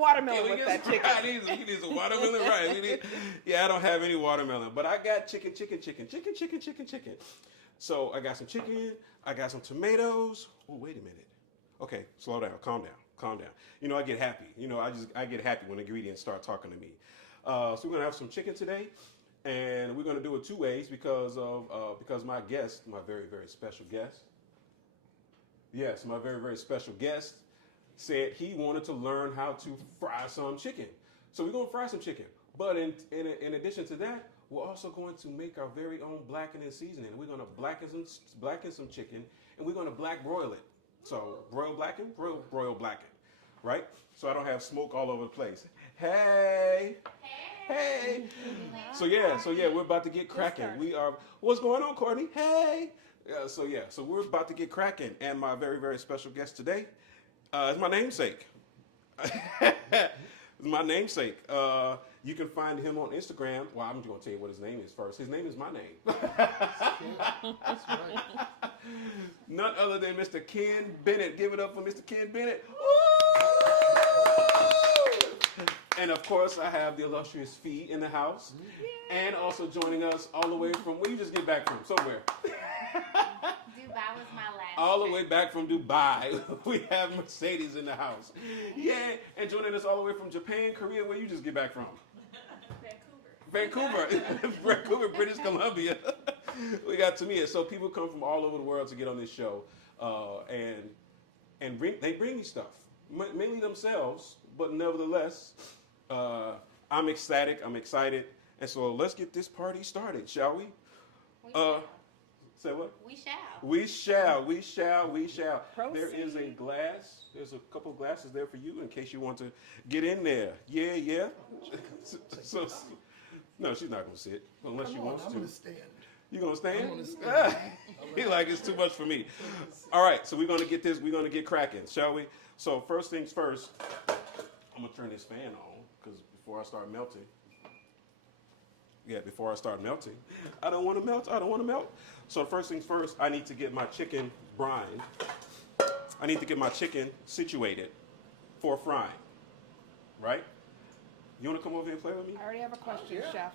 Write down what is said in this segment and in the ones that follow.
watermelon with that chicken. We need some watermelon, right? I don't have any watermelon, but I got chicken. So I got some chicken. I got some tomatoes. Oh, wait a minute. Okay, slow down. Calm down. I get happy. I get happy when ingredients start talking to me. So we're gonna have some chicken today, and we're gonna do it two ways because my guest, my very very special guest. Yes, my very very special guest said he wanted to learn how to fry some chicken. So we're gonna fry some chicken. But in addition to that, we're also going to make our very own blackening seasoning. We're gonna blacken some chicken, and we're gonna black broil it. So broil blacken, right? So I don't have smoke all over the place. Hey. So we're about to get cracking. We are. What's going on, Courtney? Hey. So we're about to get cracking, and my very very special guest today is my namesake. My namesake. You can find him on Instagram. Well, I'm going to tell you what his name is first. His name is my name. That's right. None other than Mr. Ken Bennett. Give it up for Mr. Ken Bennett. And of course, I have the illustrious Fee in the house. And also joining us all the way from, where you just get back from? Somewhere. Dubai was my last all the trip. way back from Dubai. We have Mercedes in the house. Yeah, and joining us all the way from Japan, Korea, where you just get back from? Vancouver, British Columbia. We got Tamia. So people come from all over the world to get on this show, and they bring me stuff, mainly themselves, but nevertheless, I'm ecstatic. I'm excited, and so let's get this party started, shall we? Say what? We shall. We shall. Proceed. There is a glass. There's a couple glasses there for you in case you want to get in there. Yeah. So, no, she's not gonna sit unless she wants I'm to. gonna stand. You gonna stand? I'm gonna stand. He like it's too much for me. All right, so we're gonna get this. We're gonna get cracking, shall we? So first things first. I'm gonna turn this fan on because before I start melting. I don't want to melt. So first things first, I need to get my chicken brined. I need to get my chicken situated for frying. Right? You want to come over here and play with me? I already have a question, Chef.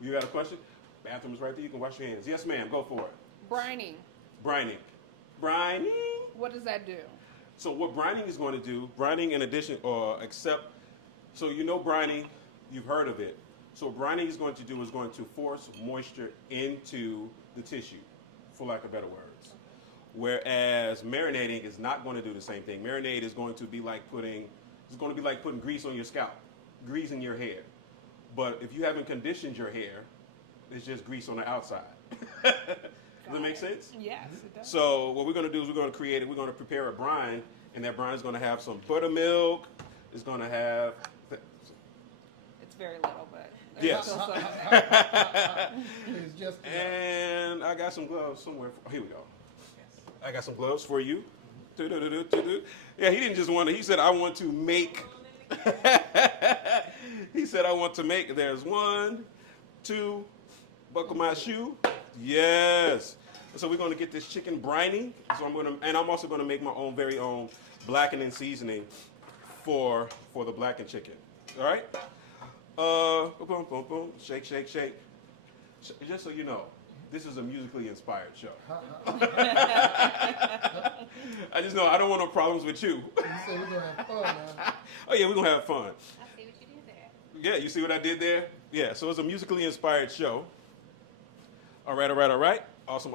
You got a question? Bathroom is right there. You can wash your hands. Yes, ma'am. Go for it. Brining. Brining. What does that do? So what brining is going to do, brining in addition, so you know brining, you've heard of it. So what brining is going to do is going to force moisture into the tissue, for lack of better words. Whereas marinating is not going to do the same thing. Marinade is going to be like putting grease on your scalp, greasing your hair. But if you haven't conditioned your hair, it's just grease on the outside. Does that make sense? Yes, it does. So what we're going to do is we're going to prepare a brine, and that brine is going to have some buttermilk. It's going to have... It's very little, but there's Yes. still some in there. It's just And I got some gloves somewhere. Oh, here we go. I got some gloves for you. Yeah, he didn't just want to. He said, I want to make. He said, I want to make. There's 1, 2, buckle my shoe. Yes. So we're going to get this chicken brining. So I'm also going to make my very own blackening seasoning for the blackened chicken. All right. Boom, boom, boom. Shake. Just so you know, this is a musically inspired show. I just know I don't want no problems with you. You said we're gonna have fun now. Oh yeah, we're gonna have fun. I see what you did there. Yeah, you see what I did there? Yeah, so it's a musically inspired show. All right. Awesome.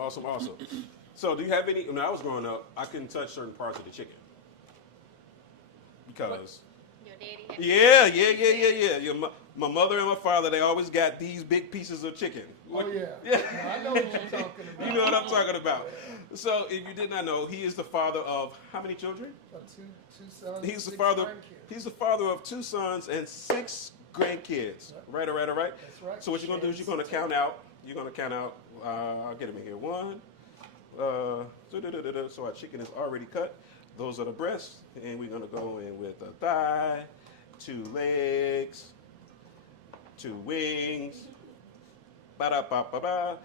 So do you have any, when I was growing up, I couldn't touch certain parts of the chicken. Because... Your daddy had Yeah. My mother and my father, they always got these big pieces of chicken. Oh yeah. Yeah. No, I know what you're talking about. You know what I'm talking about. So if you did not know, he is the father of how many children? Two sons. He's the 6 father. grandkids. He's the father of 2 sons and 6 grandkids. Right. That's right. So what you're gonna do is you're gonna count out. I'll get him in here. 1. So our chicken is already cut. Those are the breasts, and we're gonna go in with a thigh, 2 legs, 2 wings. Ba-da-ba-ba-ba.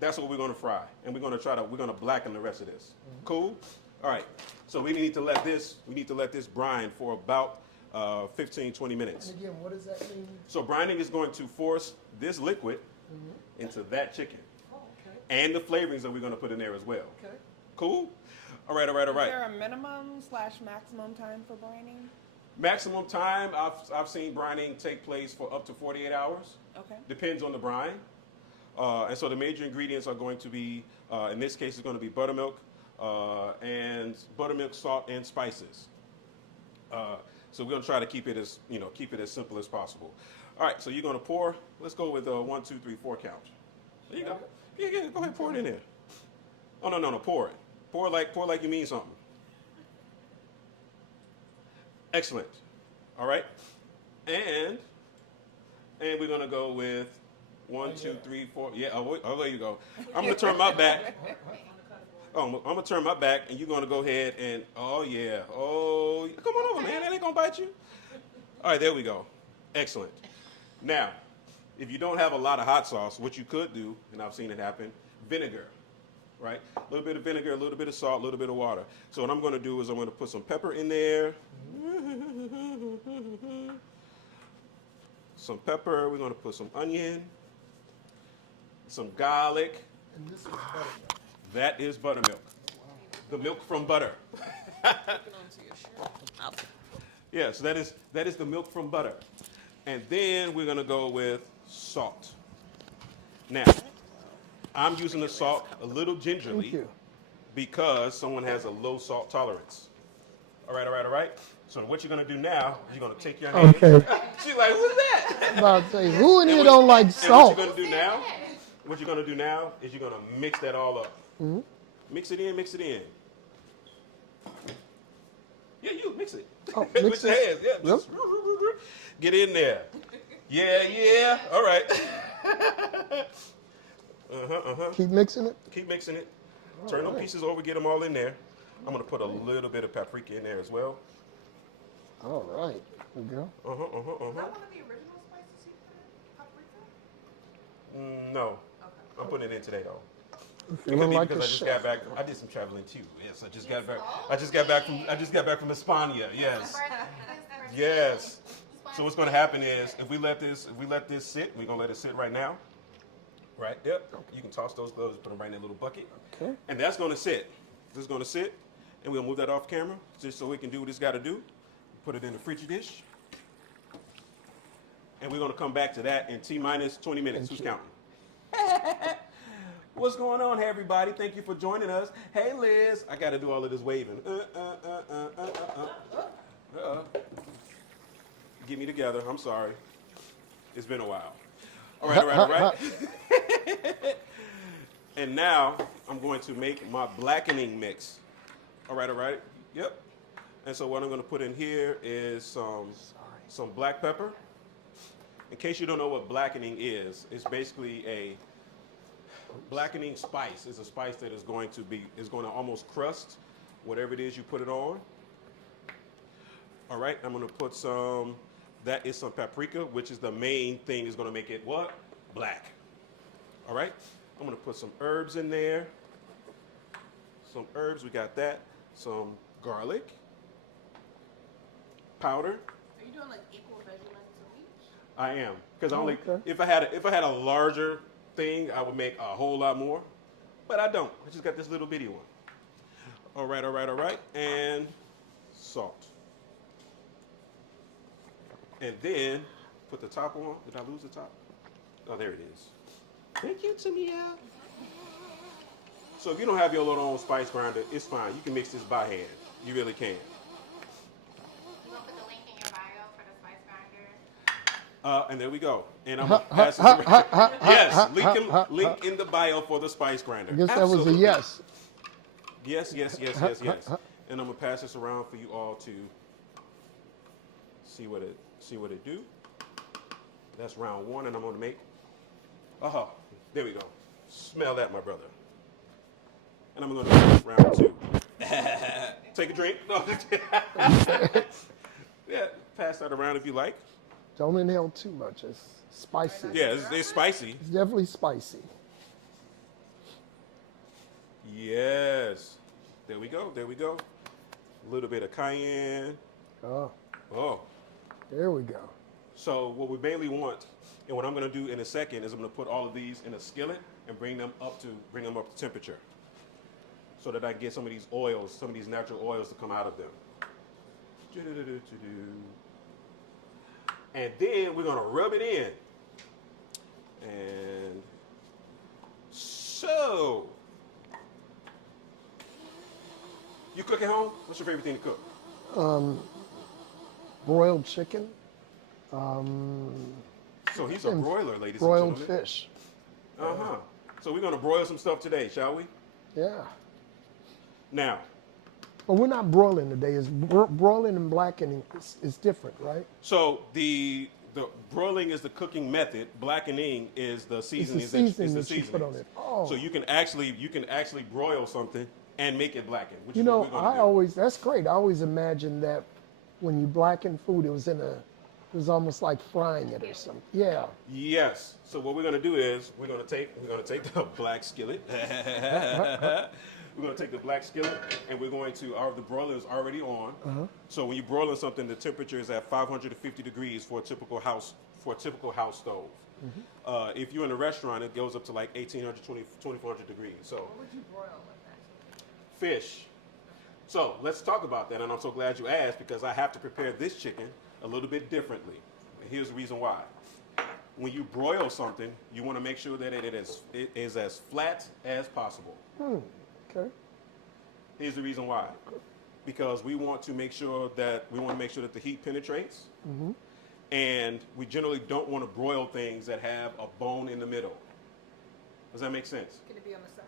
That's what we're gonna fry, and we're gonna blacken the rest of this. Cool. All right. So we need to let this brine for about 15, 20 minutes. And again, what does that mean? So brining is going to force this liquid into that chicken. Oh, okay. And the flavorings that we're going to put in there as well. Okay. Cool? All right, all right, all Is right. there a minimum/maximum time for brining? Maximum time, I've seen brining take place for up to 48 hours. Okay. Depends on the brine. And so the major ingredients are going to be, in this case, it's going to be buttermilk, and buttermilk, salt, and spices. So we're going to try to keep it as simple as possible. All right, so you're going to pour. Let's go with 1, 2, 3, 4 count. There you go. Yeah, go ahead, pour it in there. Oh no, pour it. Pour like you mean something. Excellent. All right, and we're going to go with 1, 2, 3, 4. Yeah. Oh, there you go. I'm going to turn my back. Oh, I'm going to turn my back, and you're going to go ahead and, oh, yeah. Oh, come on over, man. That ain't going to bite you. All right, there we go. Excellent. Now, if you don't have a lot of hot sauce, what you could do, and I've seen it happen, vinegar, right? A little bit of vinegar, a little bit of salt, a little bit of water. So what I'm going to do is I'm going to put some pepper in there. Some pepper. We're going to put some onion, some garlic. And this is buttermilk. That is buttermilk. The milk from butter. Yes, that is the milk from butter. And then we're going to go with salt. Now, I'm using the salt a little gingerly Thank you. because someone has a low salt tolerance. All right, all right, all right. So what you're going to do now is you're going to take your hand. Okay. She's like, what's that? I'm about to say, who in And here what- don't like and salt? What you're going to do now is you're going to mix that all up. Mix it in, mix it in. Yeah, you mix it. Oh, With mix your it. hands. Yeah, just get in there. Yeah. All right. Keep mixing it. Keep mixing it. Turn them pieces over, get them all in there. I'm going to put a little bit of paprika in there as well. All right. There we go. Is that one of the original spices you put in? Paprika? No. I'm putting it in today, though. Feeling like Because a I just chef. got back. I did some traveling too. Yes, I just got back. I just got back from España. Yes. Yes. So what's going to happen is if we let this sit, we're going to let it sit right now. Right. Yep. You can toss those gloves, put them right in that little bucket. Okay. And that's going to sit. This is going to sit, and we'll move that off camera just so we can do what it's got to do. Put it in the Frigidaire dish. And we're going to come back to that in T-minus 20 minutes. Who's counting? What's going on, hey everybody? Thank you for joining us. Hey, Liz. I got to do all of this waving. Get me together. I'm sorry. It's been a while. All right, all right. And now I'm going to make my blackening mix. All right. Yep. And so what I'm going to put in here is some black pepper. In case you don't know what blackening is, it's basically a blackening spice. It's a spice that is going to almost crust whatever it is you put it on. All right, I'm going to put that is some paprika, which is the main thing is going to make it what? Black. All right, I'm going to put some herbs in there. Some herbs, we got that. Some garlic powder. Are you doing like equal measurements of each? I am, because okay. if I had a larger thing, I would make a whole lot more, but I don't. I just got this little bitty one. All right, and salt, and then put the top on. Did I lose the top? Oh, there it is. Thank you, Tamia. So if you don't have your little own spice grinder, it's fine. You can mix this by hand. You really can. You gonna put the link in your bio for the spice grinder? And there we go. And I'm gonna pass this around. Yes, link in the bio for the spice grinder. I guess that was a Absolutely. yes. Yes. And I'm gonna pass this around for you all to see what it do. That's round one, and I'm gonna make. There we go. Smell that, my brother. And I'm gonna do round two. Take a drink. Yeah, pass that around if you like. Don't inhale too much. It's spicy. Yeah, it's spicy. It's definitely spicy. Yes. There we go. A little bit of cayenne. Oh. Oh, There we go. So what we mainly want, and what I'm going to do in a second, is I'm going to put all of these in a skillet and bring them up to temperature, so that I can get some of these oils, some of these natural oils to come out of them. And then we're going to rub it in. And so, you cook at home? What's your favorite thing to cook? Broiled chicken. So he's a broiler, ladies and Broiled gentlemen. fish. Uh-huh. So we're going to broil some stuff today, shall we? Yeah. Now, But we're not broiling today. Is broiling and blackening is different, right? so the broiling is the cooking method. Blackening is the seasoning. It's the seasoning that you put on it. Oh. So you can actually broil something and make it blacken. Which You is what know, we're gonna do. that's great. I always imagined that when you blacken food, it was almost like frying it or something. Yeah. Yes. So what we're going to do is we're going to take the black skillet. We're going to take the black skillet and we're going to the broiler is already on. So when you're broiling something, the temperature is at 550 degrees for a typical house stove. If you're in a restaurant, it goes up to like 1800, 2400 degrees. So What would you broil with that? fish. So let's talk about that, and I'm so glad you asked because I have to prepare this chicken a little bit differently. And here's the reason why. When you broil something, you want to make sure that it is as flat as possible. Okay. Here's the reason why. Because we want to make sure that the heat penetrates, and we generally don't want to broil things that have a bone in the middle. Does that make sense? Can it be on the side?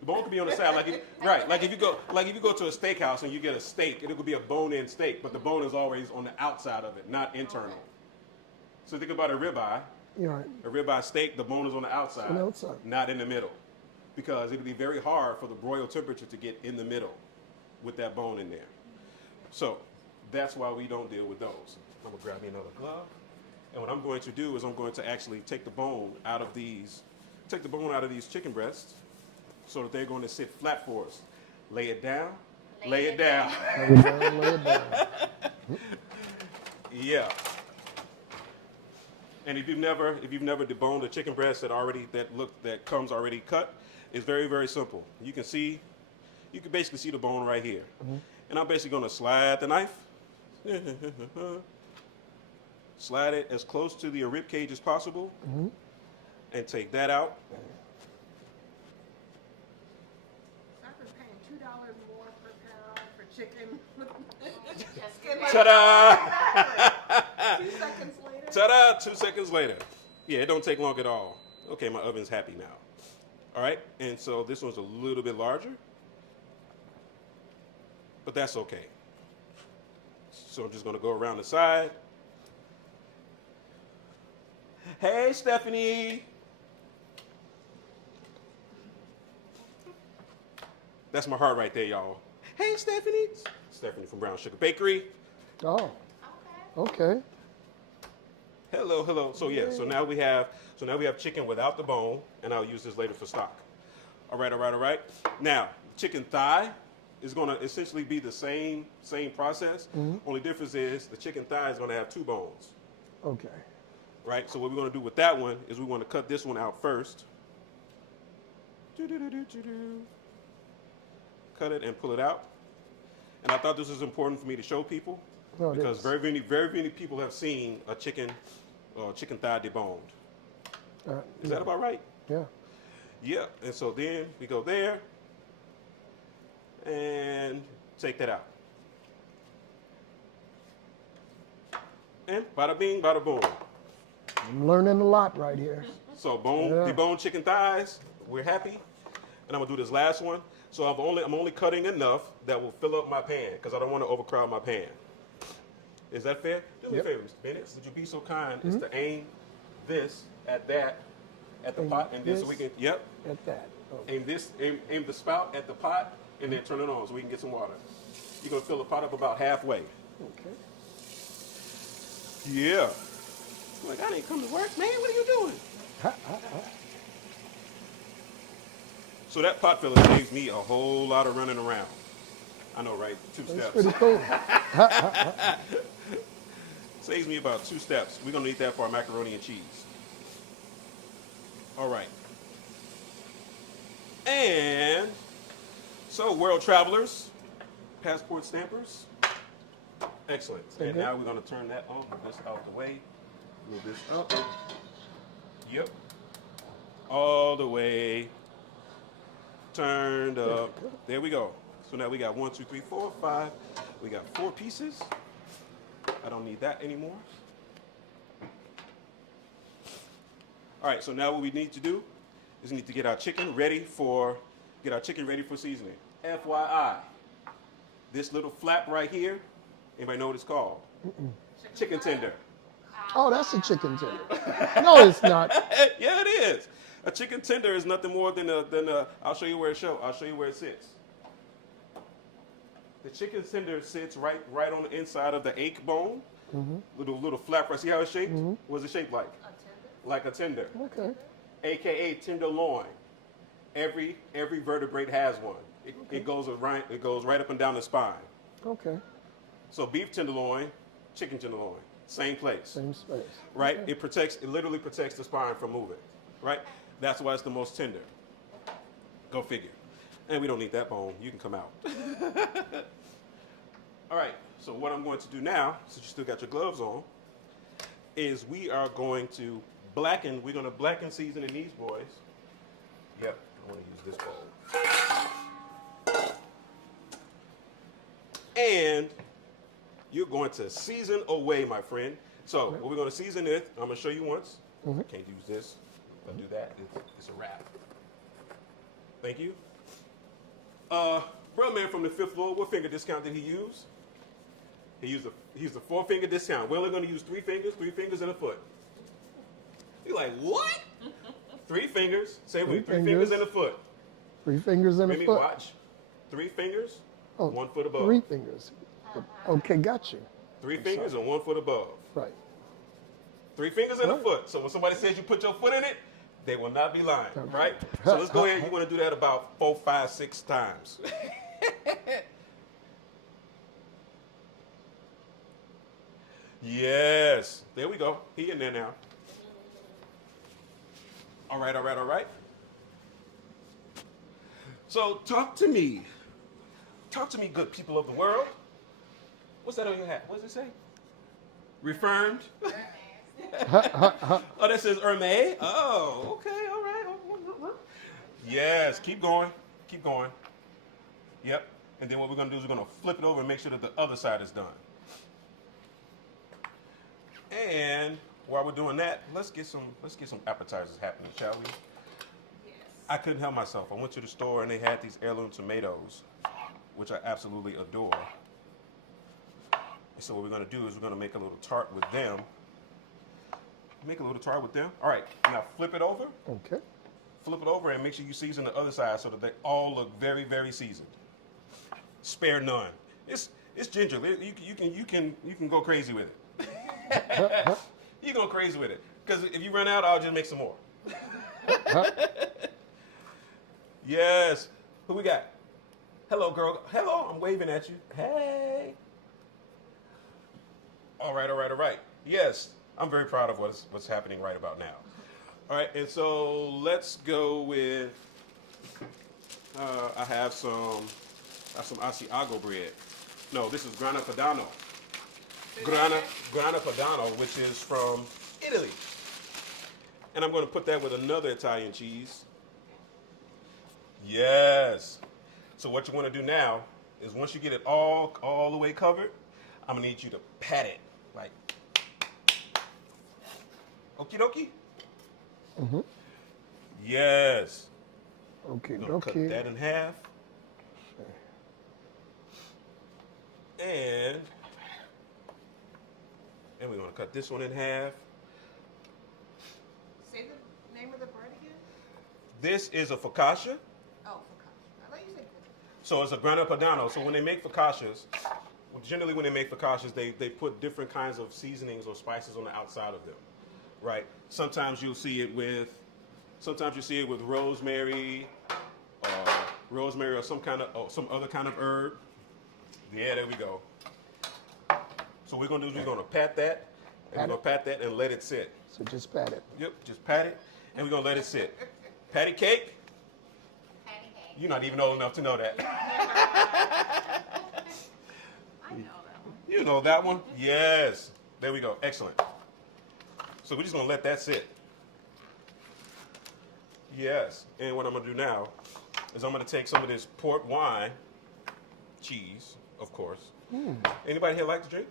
The bone could be on the side, like if you go to a steakhouse and you get a steak, it could be a bone-in steak, but the bone is always on the outside of it, not internal. So think about a ribeye. You're right. A ribeye steak, the bone is on the outside, On the outside. not in the middle, because it would be very hard for the broil temperature to get in the middle with that bone in there. So that's why we don't deal with those. I'm gonna grab me another glove, and what I'm going to do is I'm going to actually take the bone out of these chicken breasts, so that they're going to sit flat for us. Lay it down. Lay it down. Lay it down, lay it down. Yeah. And if you've never deboned a chicken breast that comes already cut, it's very, very simple. You can basically see the bone right here. And I'm basically going to slide the knife. Slide it as close to the rib cage as possible. And take that out. I've been paying $2 more per pound for chicken. Ta-da! 2 seconds later. Ta-da! 2 seconds later. Yeah, it don't take long at all. Okay, my oven's happy now. All right, and so this one's a little bit larger, but that's okay. So I'm just gonna go around the side. Hey, Stephanie. That's my heart right there, y'all. Hey, Stephanie. Stephanie from Brown Sugar Bakery. Oh. Okay. Hello, hello. So yeah, so now we have chicken without the bone, and I'll use this later for stock. All right. Now, chicken thigh is going to essentially be the same process. Only difference is the chicken thigh is going to have 2 bones. Okay. Right? So what we're going to do with that one is we want to cut this one out first. Cut it and pull it out. And I thought this was important for me to show people because very many people have seen a chicken thigh deboned. Is that about right? Yeah. Yeah. And so then we go there and take that out. And bada bing, bada boom. I'm learning a lot right here. So deboned chicken thighs, we're happy. And I'm gonna do this last one. So I'm only cutting enough that will fill up my pan because I don't want to overcrowd my pan. Is that fair? Do me a favor, Mr. Bennett. Would you be so kind as to aim this at the pot, and then so we can At that. Okay. aim the spout at the pot, and then turn it on so we can get some water. You're gonna fill the pot up about halfway. Okay. Yeah. I'm like, I didn't come to work, man. What are you doing? So that pot filler saves me a whole lot of running around. I know, right? 2 That's steps. pretty cool. Saves me about 2 steps. We're gonna need that for our macaroni and cheese. All right. And so, world travelers, passport stampers. Excellent. And now we're gonna turn that on. Move this out the way. Move this up. Yep. All the way. Turned up. There we go. So now we got 1, 2, 3, 4, 5. We got 4 pieces. I don't need that anymore. All right, so now what we need to do is we need to get our chicken ready for seasoning. FYI, this little flap right here, anybody know what it's called? Chicken tender. Oh, that's a chicken tender. No, it's not. Yeah, it is. A chicken tender is nothing more than a. I'll show you where it sits. The chicken tender sits right on the inside of the ache bone. Little flap right. See how it's shaped? What's it shaped like? A tender. Like a tender. Okay. AKA tenderloin. Every vertebrate has one. It goes right up and down the spine. Okay. So beef tenderloin, chicken tenderloin, same place. Same space. Right? Okay. It literally protects the spine from moving. Right? That's why it's the most tender. Go figure. And we don't need that bone. You can come out. All right. So what I'm going to do now, since you still got your gloves on, is we are going to blacken. We're going to blacken season in these boys. Yep. I want to use this bowl. And you're going to season away, my friend. So what we're going to season it, I'm going to show you once. I can't use this. If I do that, it's a wrap. Thank you. Bro, man from the 5th floor, what finger discount did he use? He used a 4-finger discount. We're only going to use 3 fingers and a foot. You're like, what? 3 fingers. Say with 3 fingers and a foot. 3 fingers and a Maybe foot. Watch. 3 fingers, Oh, 1 foot above. 3 fingers. Okay, got you. 3 fingers and 1 foot above. Right. 3 fingers and a foot. So when somebody says you put your foot in it, they will not be lying, right? So let's go ahead. You want to do that about 4, 5, 6 times. Yes. There we go. He in there now. All right, all right, all right. So talk to me. Talk to me, good people of the world. What's that on your hat? What does it say? Refirmed? Oh, that says Hermes? Oh, okay, all right. Yes, keep going. Keep going. Yep. And then what we're going to do is we're going to flip it over and make sure that the other side is done. And while we're doing that, let's get some appetizers happening, shall we? Yes. I couldn't help myself. I went to the store and they had these heirloom tomatoes, which I absolutely adore. And so what we're going to do is we're going to make a little tart with them. Make a little tart with them. All right, now flip it over. Okay. Flip it over and make sure you season the other side so that they all look very, very seasoned. Spare none. It's ginger. You can go crazy with it. You go crazy with it. Because if you run out, I'll just make some more. Yes. Who we got? Hello, girl. Hello. I'm waving at you. Hey. All right, all right, all right. Yes, I'm very proud of what's happening right about now. All right, and so let's go with. I have some Asiago bread. No, this is grana padano. Grana padano, which is from Italy. And I'm going to put that with another Italian cheese. Yes. So what you want to do now is once you get it all the way covered, I'm going to need you to pat it like okie dokie. Mm-hmm. Yes. Okay, I'm going to cut that in half. And we're going to cut this one in half. Say the name of the bread again. This is a focaccia. Oh, focaccia. I thought you said. So it's a grana padano. So when they make focaccias, generally when they make focaccias, they put different kinds of seasonings or spices on the outside of them, right? Sometimes you'll see it with rosemary, or some other kind of herb. Yeah, there we go. So what we're gonna do is we're gonna pat that. And we're going to pat that and let it sit. So just pat it. Yep, just pat it, and we're going to let it sit. Patty cake? Patty cake. You're not even old enough to know that. I know that one. You know that one? Yes. There we go. Excellent. So we're just going to let that sit. Yes. And what I'm going to do now is I'm going to take some of this port wine, cheese, of course. Anybody here like to drink?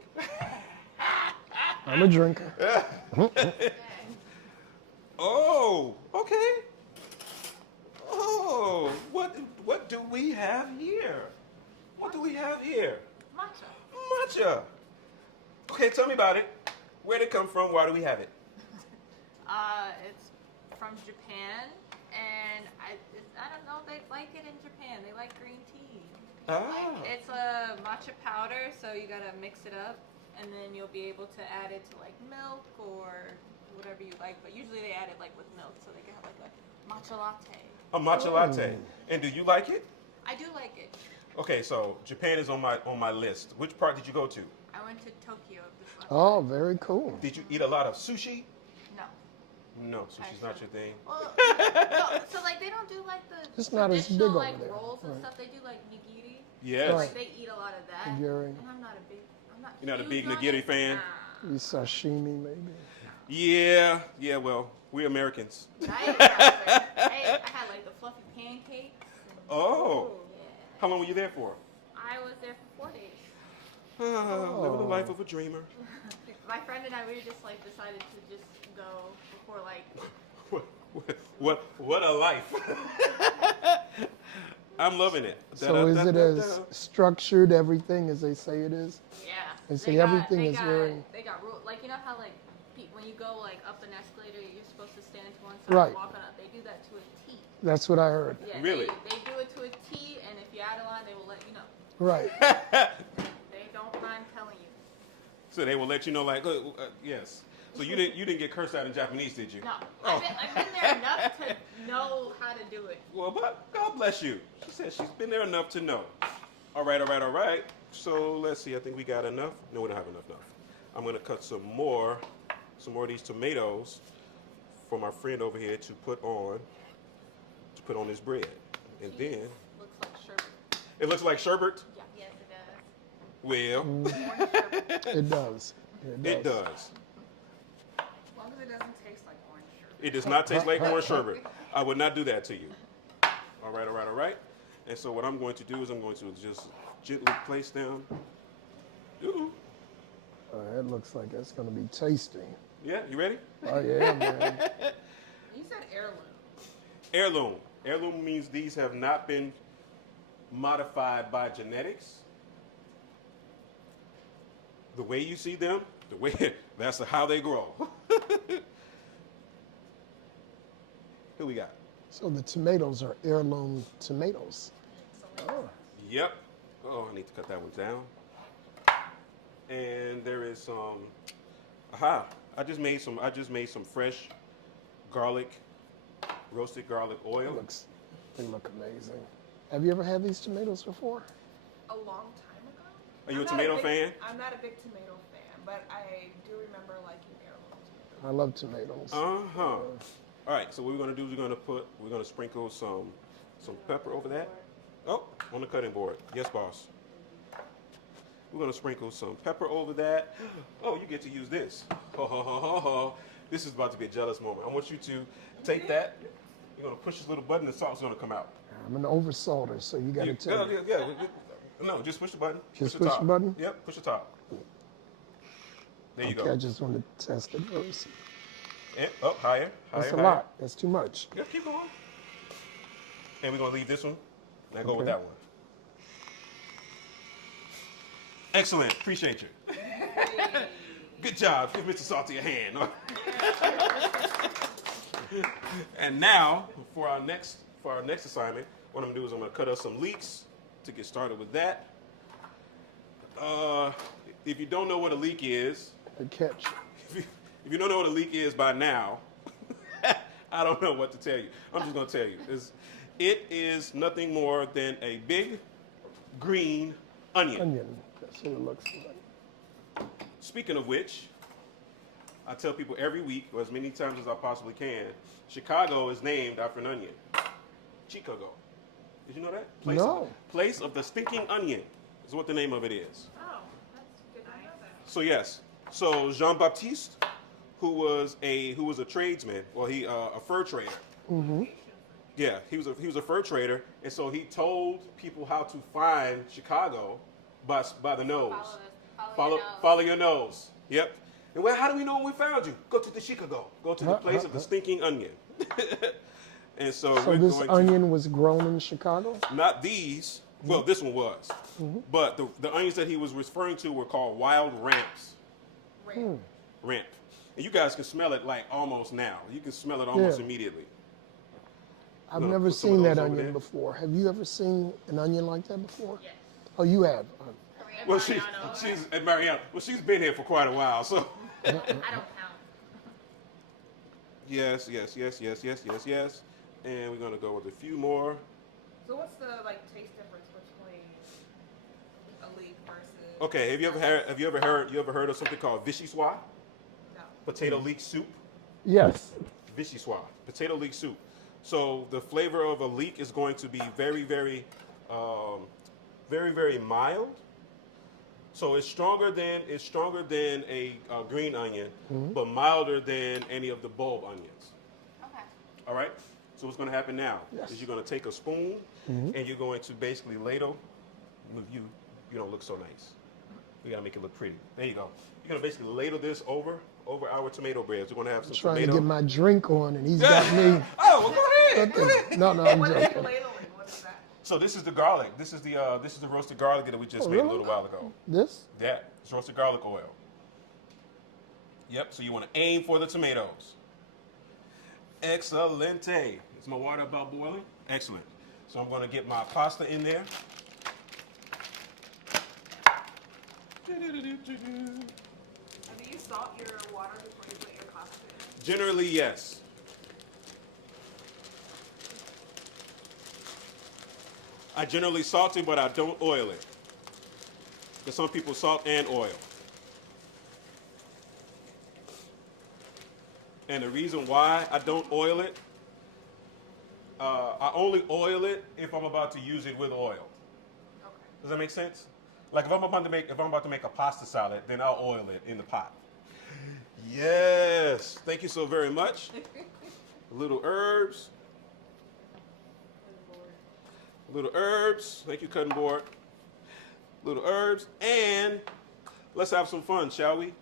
I'm a drinker. Oh, okay. Oh, what do we have here? What do we have here? Matcha. Matcha. Okay, tell me about it. Where'd it come from? Why do we have it? It's from Japan, and I don't know, they like it in Japan. They like green tea. Ah. It's a matcha powder, so you gotta mix it up, and then you'll be able to add it to like milk or whatever you like. But usually they add it like with milk, so they can have like a matcha latte. A matcha latte. And do you like it? I do like it. Okay, so Japan is on my list. Which part did you go to? I went to Tokyo this last Oh, very cool. Did you eat a lot of sushi? No. No, sushi's not your thing. Well, no, so like they don't do like the It's not as big traditional over like there. rolls and Right. stuff. They do like nigiri. Yes. Right. Like they eat a lot of that. Nigiri. And I'm not You're not a huge big on nigiri it. fan? Nah. Maybe sashimi, maybe. Yeah, well, we're Americans. But I ate that. I had like the fluffy pancakes. And, Oh. yeah. How long were you there for? I was there for 4 days. Living the life of a dreamer. My friend and I, we just like decided to just go before like. What a life. I'm loving it. So is it as structured, everything, as they say it is? Yeah. They say everything is very... They got rules. Like, you know how, like, when you go, like, up an escalator, you're supposed to stand to one side Right. and walk on up. They do that to a T. That's what I heard. Yeah, Really? They do it to a T, and if you're out of line, they will let you know. Right. They don't mind telling you. So they will let you know, like, yes. So you didn't get cursed out in Japanese, did you? No. Oh. I've been there enough to know how to do it. Well, but God bless you. She said she's been there enough to know. All right. So let's see. I think we got enough. No, we don't have enough. I'm going to cut some more of these tomatoes for my friend over here to put on his bread. And then Looks like sherbet. it looks like sherbet. Yeah. Yes, it does. Well, Orange sherbet. It does. it does. As long as it doesn't taste like orange sherbet. It does not taste like orange sherbet. I would not do that to you. All right. And so what I'm going to do is I'm going to just gently place down. Ooh. It looks like it's going to be tasty. Yeah, you ready? Oh, yeah, man. You said heirloom. Heirloom. Heirloom means these have not been modified by genetics. The way you see them, that's how they grow. Who we got? So the tomatoes are heirloom tomatoes. Oh. Yep. Oh, I need to cut that one down. And there is some. I just made some fresh garlic, roasted garlic oil. They look amazing. Have you ever had these tomatoes before? A long time ago. Are you a I'm not tomato big- fan? I'm not a big tomato fan, but I do remember liking heirloom tomatoes. I love tomatoes. All right. So what we're gonna do is we're gonna sprinkle some pepper over that. Oh, on the cutting board. Yes, boss. We're gonna sprinkle some pepper over that. Oh, you get to use this. Ho, ho, ho, ho, ho. This is about to be a jealous moment. I want you to take that. You're gonna push this little button. The salt's gonna come out. I'm an oversalter, so you got to tell me. Yeah. No, just push the button. Just the push top. the button? Yep, push the top. There you Okay, go. I just want to test it first. And up higher. That's a higher. lot. That's too much. Yeah, keep going. And we're gonna leave this one. Now go with Okay. that one. Excellent. Appreciate you. Good job. Give Mr. Salty a hand. And now for our next assignment, what I'm gonna do is I'm gonna cut us some leeks to get started with that. If you don't know what a leek is, The catch. if you don't know what a leek is by now, I don't know what to tell you. I'm just going to tell you. It is nothing more than a big green onion. Onion. That's what it looks like. Speaking of which, I tell people every week, or as many times as I possibly can, Chicago is named after an onion. Chicago. Did you know that? No. Place of the stinking onion is what the name of it is. Oh, that's good to know that. So yes. So Jean Baptiste, who was a tradesman, well, a fur trader. Mm-hmm. Yeah, he was a fur trader, and so he told people how to find Chicago by the nose. Follow your nose. Yep. And well, how do we know when we found you? Go to the Chicago. Go to the place of the stinking onion. And so we're this going onion was grown in Chicago? not these. Well, this one was. But the onions that he was referring to were called wild ramps. Ramp. And you guys can smell it like almost now. You can smell it almost immediately. I've gonna never put some of seen those that over onion there. before. Have you ever seen an onion like that before? Yes. Oh, you have. Korean Well, Mariano. she's at Mariana. Well, she's been here for quite a while, so. I don't count. Yes. And we're gonna go with a few more. So what's the taste difference between a leek versus? Okay, have you ever heard of something called vichyssoise? No. Potato leek soup. Yes. Vichyssoise, potato leek soup. So the flavor of a leek is going to be very, very mild. So it's stronger than a green onion, but milder than any of the bulb onions. Okay. All right. So what's going to happen now is you're going to take a spoon and you're going to basically ladle. You don't look so nice. We got to make it look pretty. There you go. You're going to basically ladle this over our tomato breads. We're going to have some Trying tomato. to get my drink on, and he's got me. Oh, well, go ahead. Go ahead. No, I'm What is joking. ladling? What is that? So this is the garlic. This is the roasted garlic that we just made a little while ago. This? That is roasted garlic oil. Yep. So you want to aim for the tomatoes. Excelente. Is my water about boiling? Excellent. So I'm going to get my pasta in there. And do you salt your water before you put your pasta in? Generally, yes. I generally salt it, but I don't oil it. Because some people salt and oil. And the reason why I don't oil it, I only oil it if I'm about to use it with oil. Okay. Does that make sense? Like if I'm about to make a pasta salad, then I'll oil it in the pot. Yes. Thank you so very much. Little herbs. Little herbs. Thank you, cutting board. Little herbs. And let's have some fun, shall we?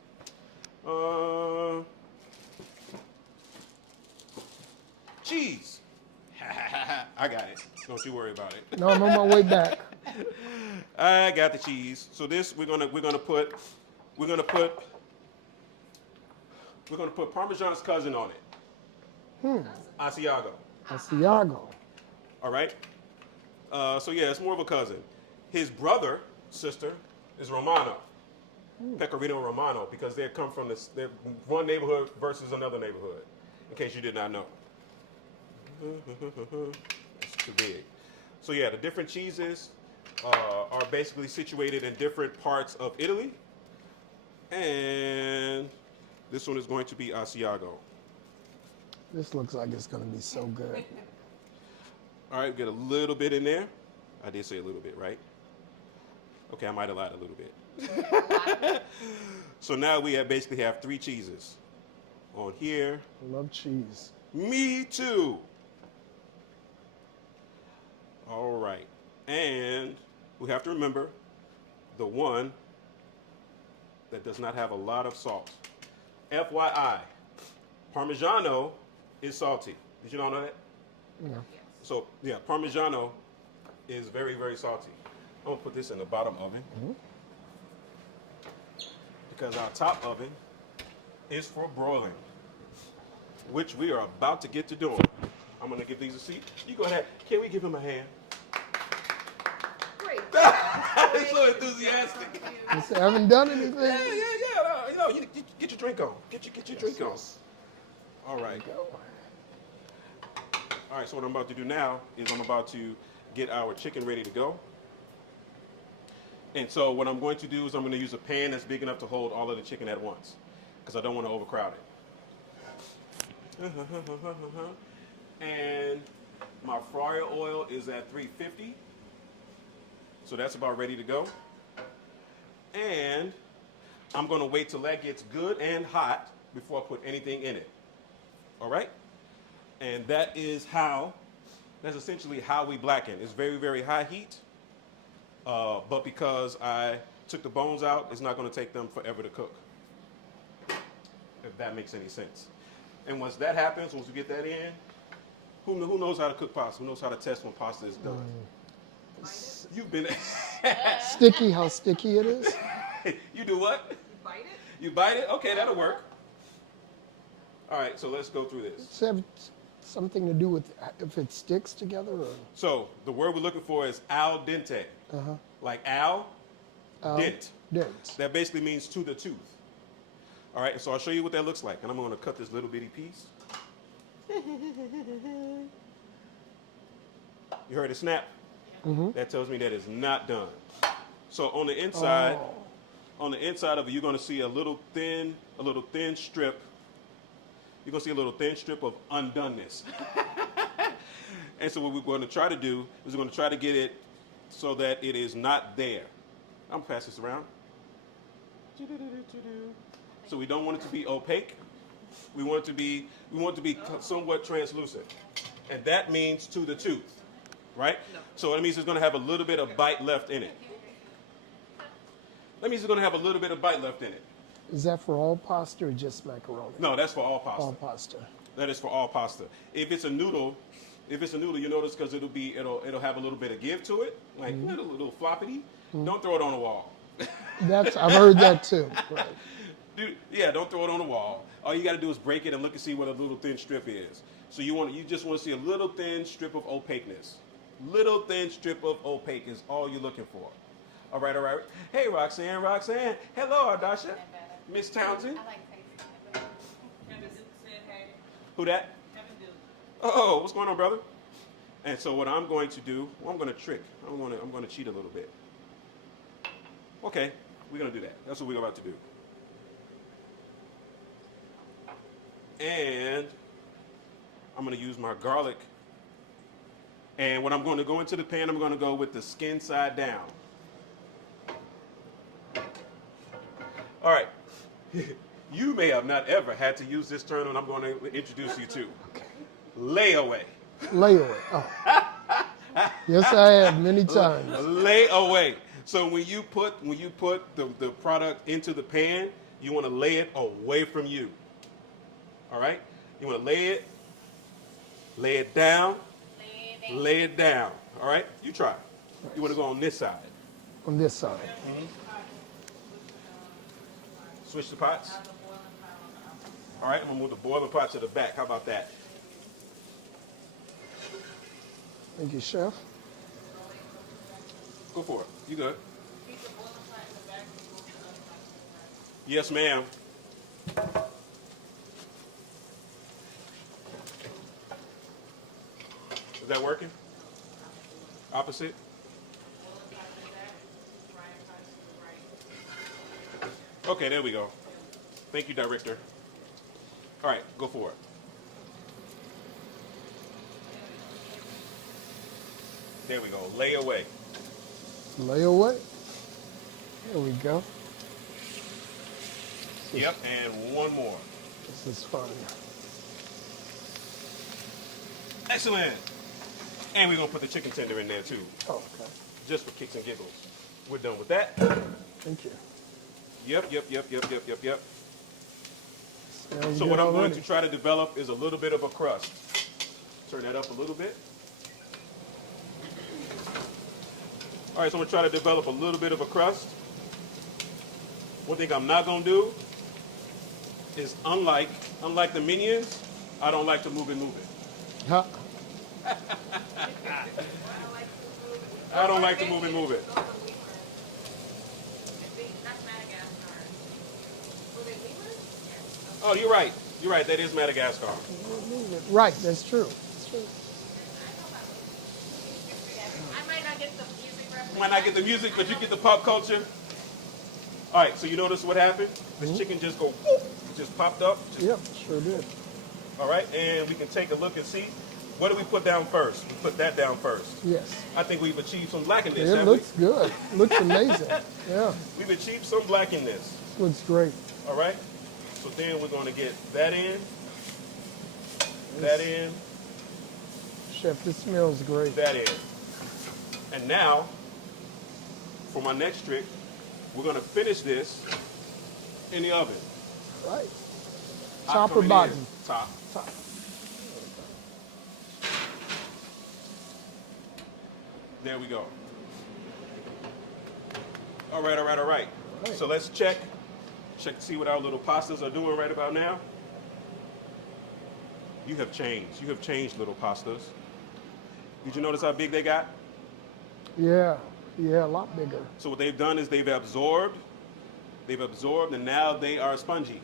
Cheese. I got it. Don't you worry about it. No, I'm on my way back. I got the cheese. So this we're gonna put Parmesan's cousin on it. Asiago. Asiago. All right. So yeah, it's more of a cousin. His sister is Romano. Pecorino Romano, because they come from they're one neighborhood versus another neighborhood. In case you did not know. It's too big. So yeah, the different cheeses are basically situated in different parts of Italy. And this one is going to be Asiago. This looks like it's going to be so good. All right, get a little bit in there. I did say a little bit, right? Okay, I might have lied a little bit. So now we basically have 3 cheeses on here. I love cheese. Me too. All right. And we have to remember the one that does not have a lot of salt. FYI, Parmigiano is salty. Did you not know that? Yeah. So, yeah, Parmigiano is very, very salty. I'm going to put this in the bottom oven. Because our top oven is for broiling, which we are about to get to doing. I'm going to give these a seat. You go ahead. Can we give him a hand? Great. He's so enthusiastic. I haven't done anything. Yeah. No, you get your drink on. Get your drink on. All right. All right, so what I'm about to do now is I'm about to get our chicken ready to go. And so what I'm going to do is I'm going to use a pan that's big enough to hold all of the chicken at once. because I don't want to overcrowd it. And my fryer oil is at 350. So that's about ready to go. And I'm going to wait till that gets good and hot before I put anything in it. All right? And that's essentially how we blacken. It's very, very high heat. But because I took the bones out, it's not going to take them forever to cook. If that makes any sense. And once that happens, once we get that in, who knows how to cook pasta? Who knows how to test when pasta is done? You've been Sticky, how sticky it is? You do what? You bite it? You bite it? Okay, that'll work. All right, so let's go through this. Does it have something to do with if it sticks together? Or? So the word we're looking for is al dente. Uh-huh. Like al dent. Dent. That basically means to the tooth. All right, so I'll show you what that looks like. And I'm going to cut this little bitty piece. You heard it snap? Mm-hmm. That tells me that it's not done. So on the inside, of it, you're going to see a little thin strip. You're going to see a little thin strip of undoneness. And so what we're going to try to do is we're going to try to get it so that it is not there. I'm going to pass this around. So we don't want it to be opaque. We want it to be somewhat translucent. And that means to the tooth, right? So that means it's going to have a little bit of bite left in it. That means it's going to have a little bit of bite left in it. Is that for all pasta or just macaroni? No, that's for all pasta. All pasta. That is for all pasta. If it's a noodle, you notice because it'll have a little bit of give to it, like a little floppity. Don't throw it on the wall. I've heard that too. Right. Dude, yeah, don't throw it on the wall. All you got to do is break it and look and see what a little thin strip is. So you just want to see a little thin strip of opaqueness. Little thin strip of opaque is all you're looking for. All right. Hey, Roxanne. Hello, Ardasha. Miss Townsend. I like tasting it. Who that? Oh, what's going on, brother? And so what I'm going to do, I'm going to trick. I'm going to cheat a little bit. Okay, we're going to do that. That's what we're about to do. And I'm going to use my garlic. And when I'm going to go into the pan, I'm going to go with the skin side down. All right. You may have not ever had to use this term, and I'm going to introduce you to layaway. Layaway. Oh. Yes, I have many times. Layaway. So when you put the product into the pan, you want to lay it away from you. All right? You want to lay it down, lay it down. All right? You try. You want to go on this side. On this side. Mm-hmm. Switch the pots. All right, I'm going to move the boiling pot to the back. How about that? Thank you, Chef. Go for it. You good. Yes, ma'am. Is that working? Opposite? Okay, there we go. Thank you, director. All right, go for it. There we go. Lay away. Lay away. There we go. Yep, and one more. This is fun. Excellent. And we're going to put the chicken tender in there, too. Oh, okay. Just for kicks and giggles. We're done with that. Thank you. Yep. Sounds So good what I'm going already. to try to develop is a little bit of a crust. Turn that up a little bit. All right, so I'm going to try to develop a little bit of a crust. One thing I'm not going to do is, unlike the Minions, I don't like to move it. Huh? I don't like to move it. That's Madagascar. Were they lemurs? Oh, you're right. That is Madagascar. Right, that's true. That's true. I might not get the music reference. Might not get the music, but you get the pop culture. All right, so you notice what happened? This chicken just go whoop, just popped up. Just, Yep, sure did. All right, and we can take a look and see. What do we put down first? We put that down first. Yes. I think we've achieved some black in this, It haven't looks good. Looks amazing. Yeah, we? We've achieved some black in this. looks great. All right, so then we're going to get that in, that in, Chef, this smells great. that in. And now, for my next trick, we're going to finish this in the oven. Right. Hot Top or coming in. bottom? Top. Top. There we go. All right, all right, all right. Right. So let's check to see what our little pastas are doing right about now. You have changed. You have changed, little pastas. Did you notice how big they got? Yeah, a lot bigger. So what they've done is they've absorbed, and now they are spongy.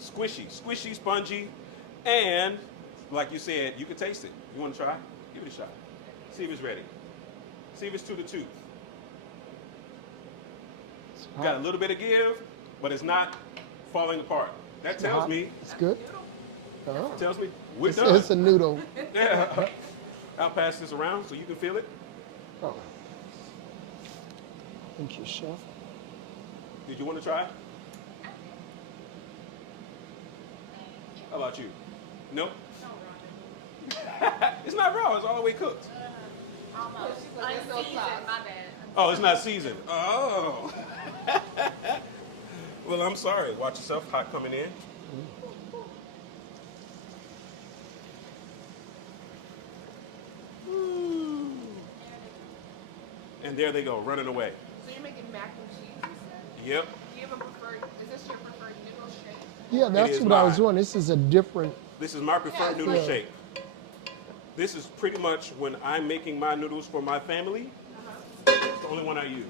Squishy, spongy, and like you said, you can taste it. You want to try? Give it a shot. See if it's ready. See if it's to the tooth. Got a little bit of give, but it's not falling apart. That tells me. It's good. Oh. Tells me we're done. It's a noodle. Yeah. I'll pass this around so you can feel it. Oh. Thank you, Chef. Did you want to try? How about you? Nope. It's not raw. It's all the way cooked. Almost. Unseasoned, my bad. Oh, it's not seasoned. Oh. Well, I'm sorry. Watch yourself. Hot coming in. And there they go, running away. So you're making mac and cheese, you said? Yep. Do you have a preferred, is this your preferred noodle shape? Yeah, that's is what I was mine. doing. This is a different. This is my preferred noodle Yeah. shape. This is pretty much when I'm making my noodles for my family. It's the only one I use.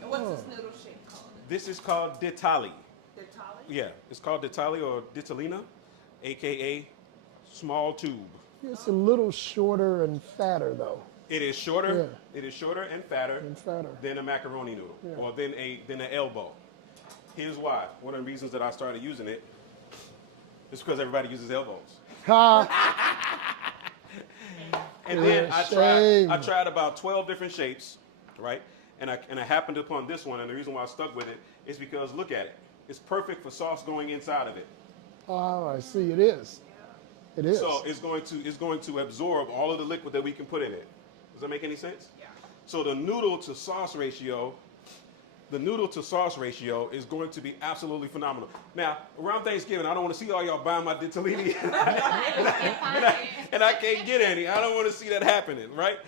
And what's this noodle shape called? This is called ditali. Ditali? Yeah, it's called ditali or ditalina, aka small tube. It's a little shorter and fatter though. It is shorter. Yeah. It is shorter and fatter, And fatter. than a macaroni noodle, Yeah. or than an elbow. Here's why. One of the reasons that I started using it is because everybody uses elbows. Ha! And then Shame. I tried about 12 different shapes, right? And I happened upon this one, and the reason why I stuck with it is because look at it. It's perfect for sauce going inside of it. Oh, I see. It is. It is. So it's going to absorb all of the liquid that we can put in it. Does that make any sense? Yeah. So the noodle to sauce ratio is going to be absolutely phenomenal. Now, around Thanksgiving, I don't want to see all y'all buying my ditalini, and I can't get any. I don't want to see that happening, right?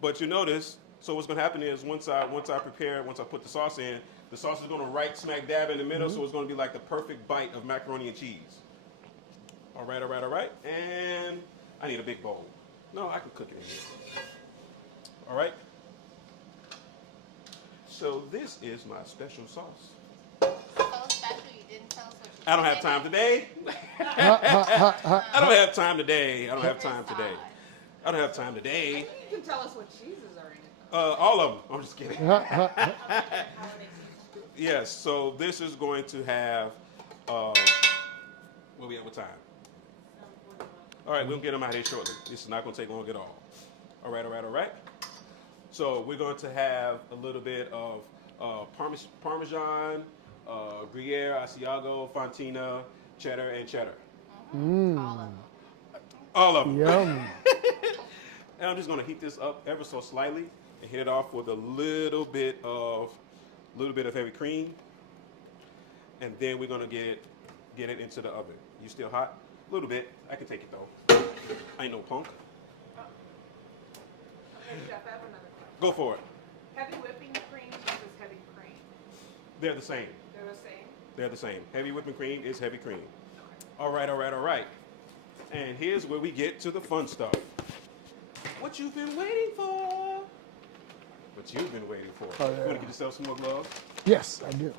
But you notice, so what's going to happen is once I put the sauce in, the sauce is going to right smack dab in the middle, so it's going to be like the perfect bite of macaroni and cheese. All right. And I need a big bowl. No, I can cook it in here. All right. So this is my special sauce. So special, you didn't tell us what you I don't have did. time today. I don't have time today. I don't have time today. I don't have time today. You can tell us what cheeses are in it. All of them. I'm just kidding. Holiday cheese. Yes. So this is going to have. What we have with time? All right, we'll get them out here shortly. This is not going to take long at all. All right. So we're going to have a little bit of Parmesan, Gruyere, Asiago, Fontina, cheddar, and cheddar. All of them. Yum. And I'm just going to heat this up ever so slightly and hit it off with a little bit of heavy cream. And then we're going to get it into the oven. You still hot? A little bit. I can take it though. I ain't no punk. Okay, Chef, I have another question. Go for it. Heavy whipping cream versus heavy cream. They're the same. They're the same? They're the same. Heavy whipping cream is heavy cream. All right. And here's where we get to the fun stuff. What you've been waiting for. What you've been waiting for. Oh, You yeah. want to get yourself some more gloves? Yes, I do.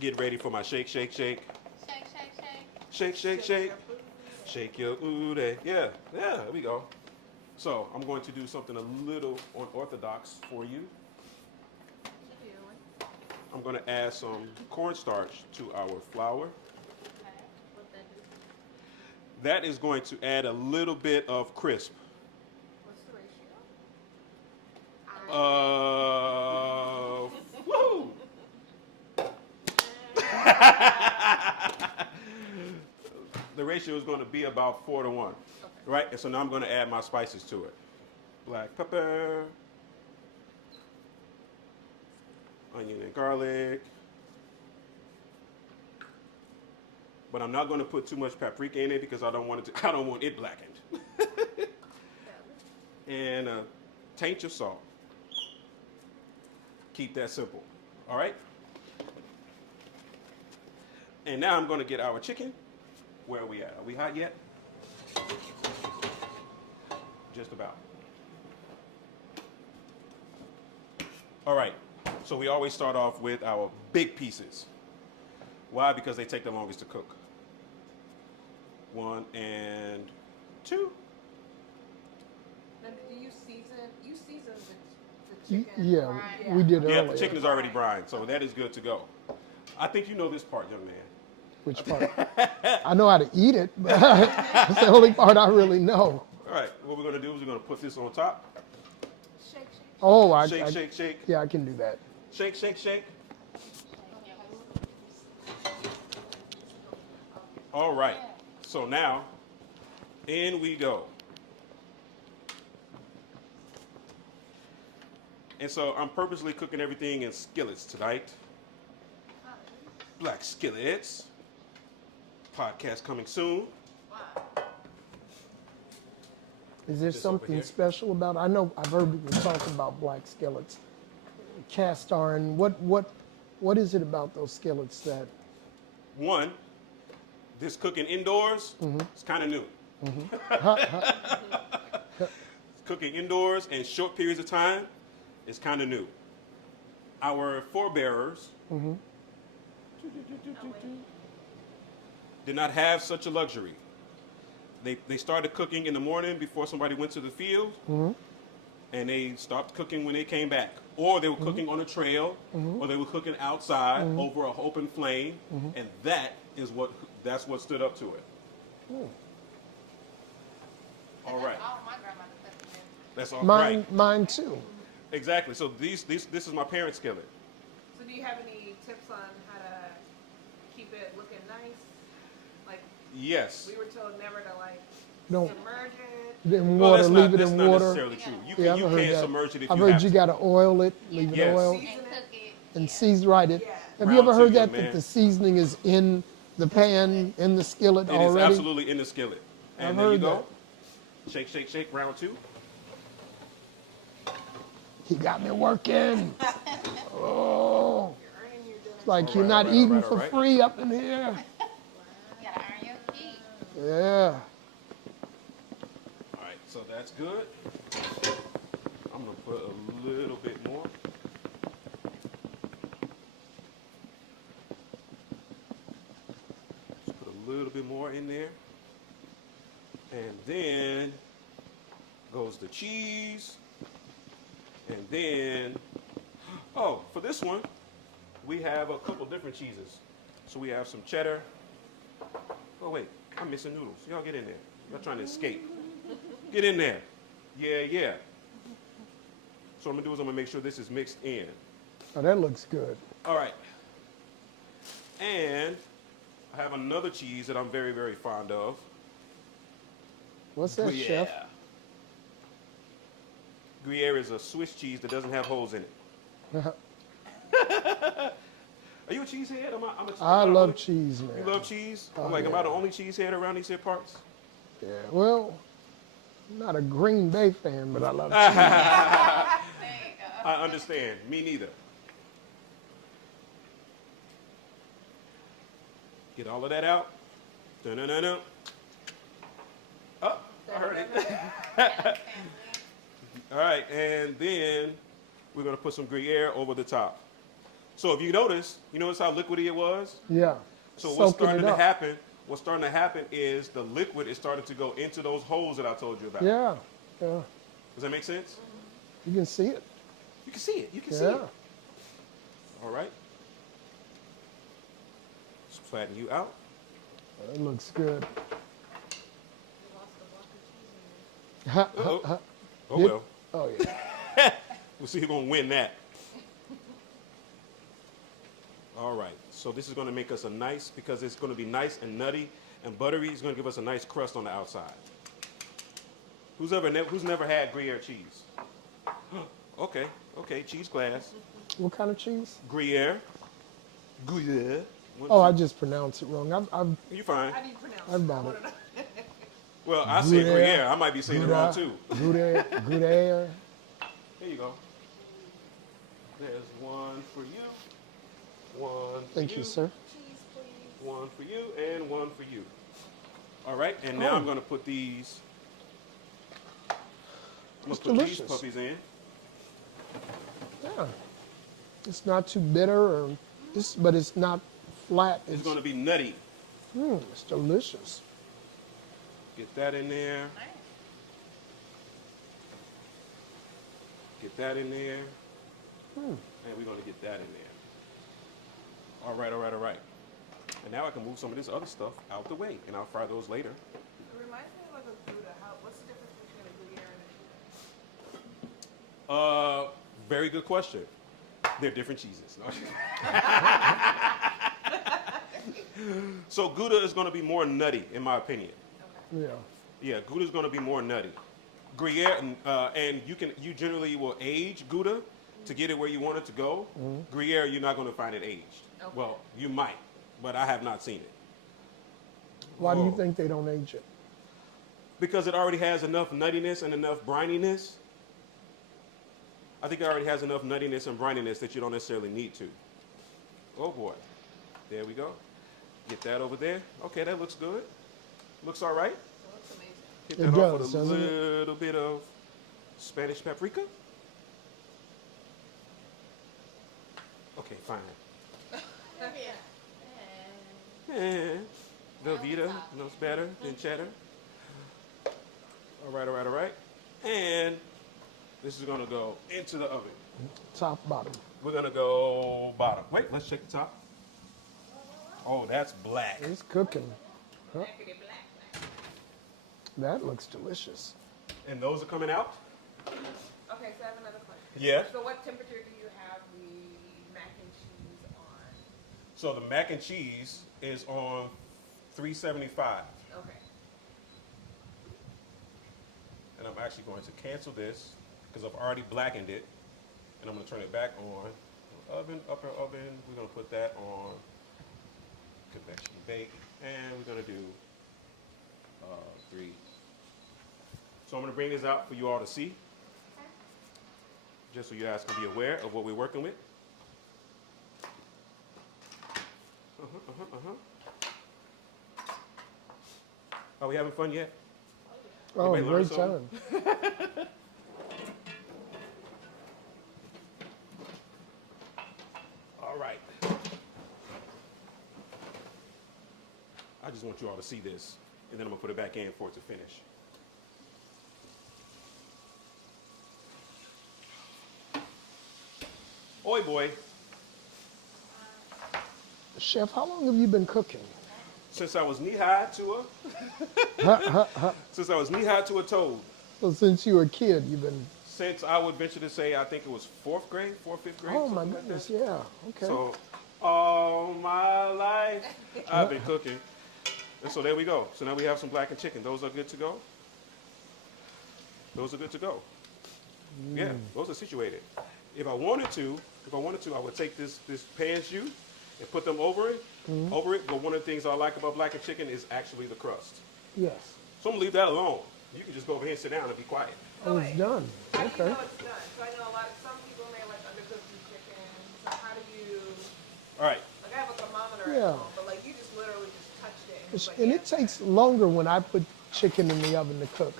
Get ready for my shake. Shake, shake, shake. Shake your booty. Yeah, there we go. So I'm going to do something a little unorthodox for you. I'm going to add some cornstarch to our flour. Okay. What that do? That is going to add a little bit of crisp. What's the ratio? Woo! The ratio is going to be about 4 to 1. Right? And so now I'm going to add my spices to it. Black pepper, onion and garlic. But I'm not going to put too much paprika in it because I don't want it blackened. And a taint of salt. Keep that simple. All right? And now I'm going to get our chicken. Where are we at? Are we hot yet? Just about. All right. So we always start off with our big pieces. Why? Because they take the longest to cook. 1 and 2. Now, do you season? You season the chicken. Yeah, Right. we did Yeah, earlier. the chicken is already brined, so that is good to go. I think you know this part, young man. Which part? I know how to eat it, but that's the only part I really know. All right, what we're going to do is we're going to put this on top. Shake. Oh, Shake, shake, shake. Yeah, I can do that. Shake, shake, shake. All right, so now, in we go. And so I'm purposely cooking everything in skillets tonight. Black skillets. Podcast coming soon. Is there Just over something here. special about? I know I've heard people talk about black skillets, cast iron. What is it about those skillets that? One, this cooking indoors is kind of new. Cooking indoors in short periods of time is kind of new. Our forebearers did not have such a luxury. They started cooking in the morning before somebody went to the field, and they stopped cooking when they came back. Or they were cooking on a trail, or they were cooking outside over an open flame, and that's what stood up to it. All right. All my grandmother cooked it. That's all Mine, right. mine too. Exactly. So this is my parents' skillet. So do you have any tips on how to keep it looking nice? Like Yes. we were told never to like Don't submerge it. in Well, water, that's leave it that's in not water. necessarily true. You Yeah, can I've heard that. submerge it if I've you heard have you to. got to oil it, leave Yes. it oil, And cook it. and season right it. Yeah. Have you ever Round heard two, that young man. that the seasoning is in the pan, in the skillet It is already? absolutely in the skillet. And I've there you heard go. Shake, shake, shake. Round 2. He got me working. Oh, You're earning your dinner. it's like All you're right, not all right, eating all right, for all right. free up in here. You gotta earn your keep. Yeah. All right, so that's good. I'm going to put a little bit more. Just put a little bit more in there. And then goes the cheese. And then, oh, for this one, we have a couple different cheeses. So we have some cheddar. Oh, wait, I'm missing noodles. Y'all get in there. Y'all trying to escape. Get in there. Yeah, yeah. So what I'm going to do is I'm going to make sure this is mixed in. Oh, that looks good. All right. And I have another cheese that I'm very, very fond of. What's that, chef? Gruyere is a Swiss cheese that doesn't have holes in it. Are you a cheesehead? I love cheese, man. You love cheese? Oh, Am I yeah. the only cheesehead around these here parts? Yeah. Well, I'm not a Green Bay fan, but I love cheese. There you go. I understand. Me neither. Get all of that out. Dun-dun-dun-dun. Oh, I heard it. All right, and then we're going to put some Gruyere over the top. So if you notice how liquidy it was? Yeah. So what's Soaking starting it to up. happen? What's starting to happen is the liquid is starting to go into those holes that I told you about. Yeah. Yeah. Does that make sense? You can see it. You can see it. You can see Yeah. it. All right. flatten you out. That looks good. You lost the block of cheese in there. Uh-oh. Oh, Did- well. Oh, yeah. We'll see who's going to win that. All right. So this is going to make us a nice, because it's going to be nice and nutty and buttery. It's going to give us a nice crust on the outside. Who's never had Gruyere cheese? Okay. Okay. Cheese class. What kind of cheese? Gruyere. Gruyere. Oh, I just pronounced it wrong. You're fine. How do you pronounce I've it? bought I it. wanna know. Well, I say Gruyere. Gruyere. I might be saying it wrong too. Gruyere. Here you go. There's one for you. One for Thank you, sir. Cheese, please. One for you and one for you. All right, and now Oh. I'm going to put these. I'm going It's to put these delicious. puppies in. Yeah. It's not too bitter, but it's not flat. It's going to be nutty. It's delicious. Get that in there. Nice. Get that in there. And we're going to get that in there. All right, all right, all right. And now I can move some of this other stuff out the way, and I'll fry those later. It reminds me of like a Gouda. What's the difference between a Gruyere and a Gouda? Very good question. They're different cheeses. So Gouda is going to be more nutty, in my opinion. Yeah. Yeah, Gouda is going to be more nutty. Gruyere, and you generally will age Gouda to get it where you want it to go. Gruyere, you're not going to find it aged. Okay. Well, you might, but I have not seen it. Why do you Oh. think they don't age it? Because it already has enough nuttiness and enough brininess. I think it already has enough nuttiness and brininess that you don't necessarily need to. Oh boy. There we go. Get that over there. Okay, that looks good. Looks all right. It looks amazing. Hit It that off does, with a doesn't it? little bit of Spanish paprika. Okay, fine. And Velveeta knows better than cheddar. All right, all right, all right. And this is going to go into the oven. Top, bottom. We're going to go bottom. Wait, let's check the top. Oh, that's black. It's cooking. Huh? Blackity black. That looks delicious. And those are coming out? Okay, so I have another question. Yeah. So what temperature do you have the mac and cheese on? So the mac and cheese is on 375. Okay. And I'm actually going to cancel this because I've already blackened it. And I'm going to turn it back on. Oven, upper oven. We're going to put that on convection bake. And we're going to do 3. So I'm going to bring this out for you all to see. Just so you guys can be aware of what we're working with. Are we having fun yet? Oh, Anybody learn great time. something? All right. I just want you all to see this, and then I'm gonna put it back in for it to finish. Oi, boy. Chef, how long have you been cooking? Since I was knee-high to since I was knee-high to a toad. So since you were a kid, you've been. Since I would venture to say, I think it was 4th grade, 4th, 5th grade. Oh my something like goodness, that. yeah. Okay. So, all my life, I've been cooking. And so there we go. So now we have some blackened chicken. Those are good to go. Those are good to go. Yeah, those are situated. If I wanted to, I would take this pan jus and put them over it. But one of the things I like about blackened chicken is actually the crust. Yes. So I'm gonna leave that alone. You can just go over here and sit down and be quiet. Oh, it's done. How do you Okay. know it's done? So I know some people may like undercook the chicken. So how do you, All right. like I have a thermometer Yeah. at home, but like you just literally just touched it. And, it's like, And yeah, it takes longer when I put chicken in the oven to cook.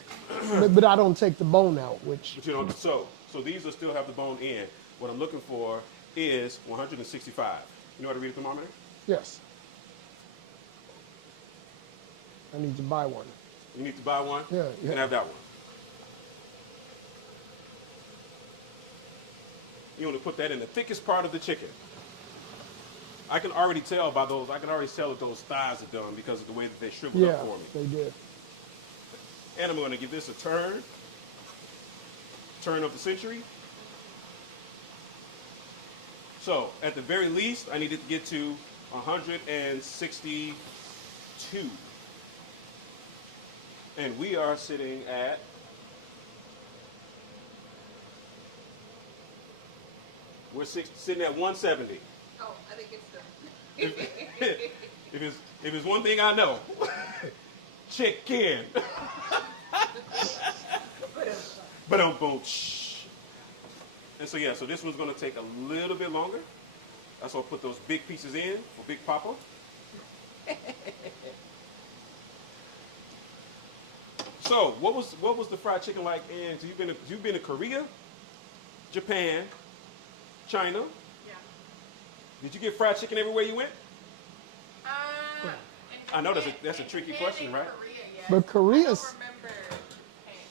but I don't take the bone out, which. But you know, so these will still have the bone in. What I'm looking for is 165. You know how to read a thermometer? Yes. I need to buy one. You need to buy one. Yeah, You can yeah. have that one. You want to put that in the thickest part of the chicken. I can already tell by those. I can already tell that those thighs are done because of the way that they shriveled Yeah, up for me. they did. And I'm going to give this a turn of the century. So at the very least, I needed to get to 162. And we are sitting at sitting at 170. Oh, I think it's done. If it's one thing I know, chicken. But boom. And so yeah, so this one's gonna take a little bit longer. That's why I put those big pieces in for Big Papa. So what was the fried chicken like in? So you've been to Korea, Japan, China. Yeah. Did you get fried chicken everywhere you went? In I know Japan- that's a in tricky Japan question, and right? Korea, yes. But I Korea's don't remember.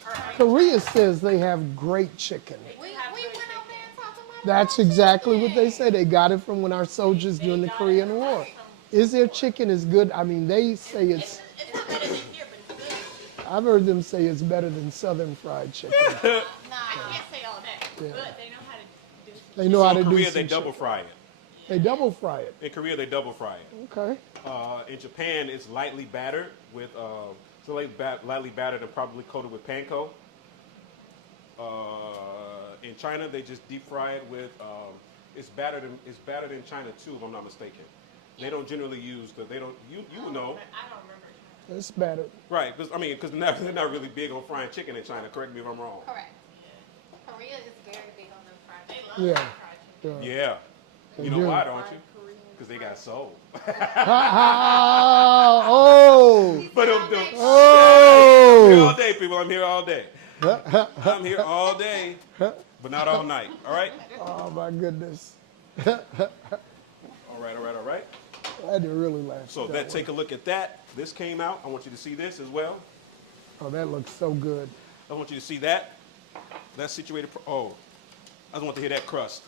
Or I- Korea says they have great chicken. We went over there and talked about That's fried exactly what they chicken. say. They got it from when our soldiers during the Korean War. Is their chicken as good? I mean, they say it's. It's not better than here, but it's good. I've heard them say it's better than Southern fried chicken. Nah, I can't say all that. Yeah. But they know how to do some They know how to In do Korea some they double chicken. fry it. They double fry it. In Korea they double fry it. Okay. In Japan, it's lightly battered with lightly battered and probably coated with panko. In China, they just deep fry it with. It's battered in China too, if I'm not mistaken. They don't generally use the. They don't. You would know, I don't remember. It's better. right? Because they're not really big on frying chicken in China. Correct me if I'm wrong. Correct. Korea is very big on the fried They chicken. love Yeah. fried chicken. Yeah. They You know do. why, don't you? Because they got soul. Oh. But I'm here Oh. all day, people. I'm here all day. I'm here all day, but not all night. All right. Oh my goodness. All right. I had to really laugh. So at take a look at that. This came out. I want you to see this as well. Oh, that looks so good. I want you to see that. That's situated. Oh, I just want to hear that crust.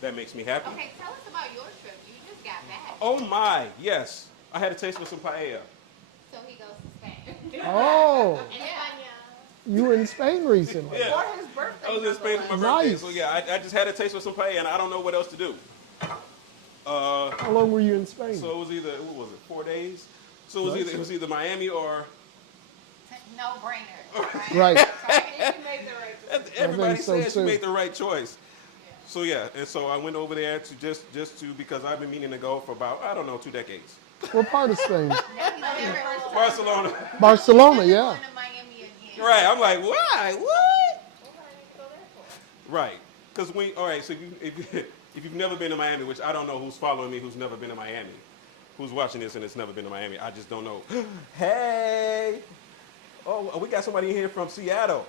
That makes me happy. Okay, tell us about your trip. You just got back. Oh my, yes. I had a taste of some paella. So he goes to Spain. Oh, And you were in Spain recently. Yeah. For his birthday. I was in Spain for my birthday, so yeah, I just had a taste of some paella, and I don't know what else to do. How long were you in Spain? So it was either 4 days. So it was either Miami or no brainer. Right. You made the right decision. everybody so, says too. you made the right choice. So yeah, and so I went over there to just to because I've been meaning to go for about 2 decades. What part of Spain? Barcelona. Barcelona, yeah. Going to Miami again. Right. I'm like, why? What? Right. Because so if you've never been to Miami, which I don't know who's following me who's never been to Miami, who's watching this and it's never been to Miami, I just don't know. Hey. Oh, we got somebody in here from Seattle.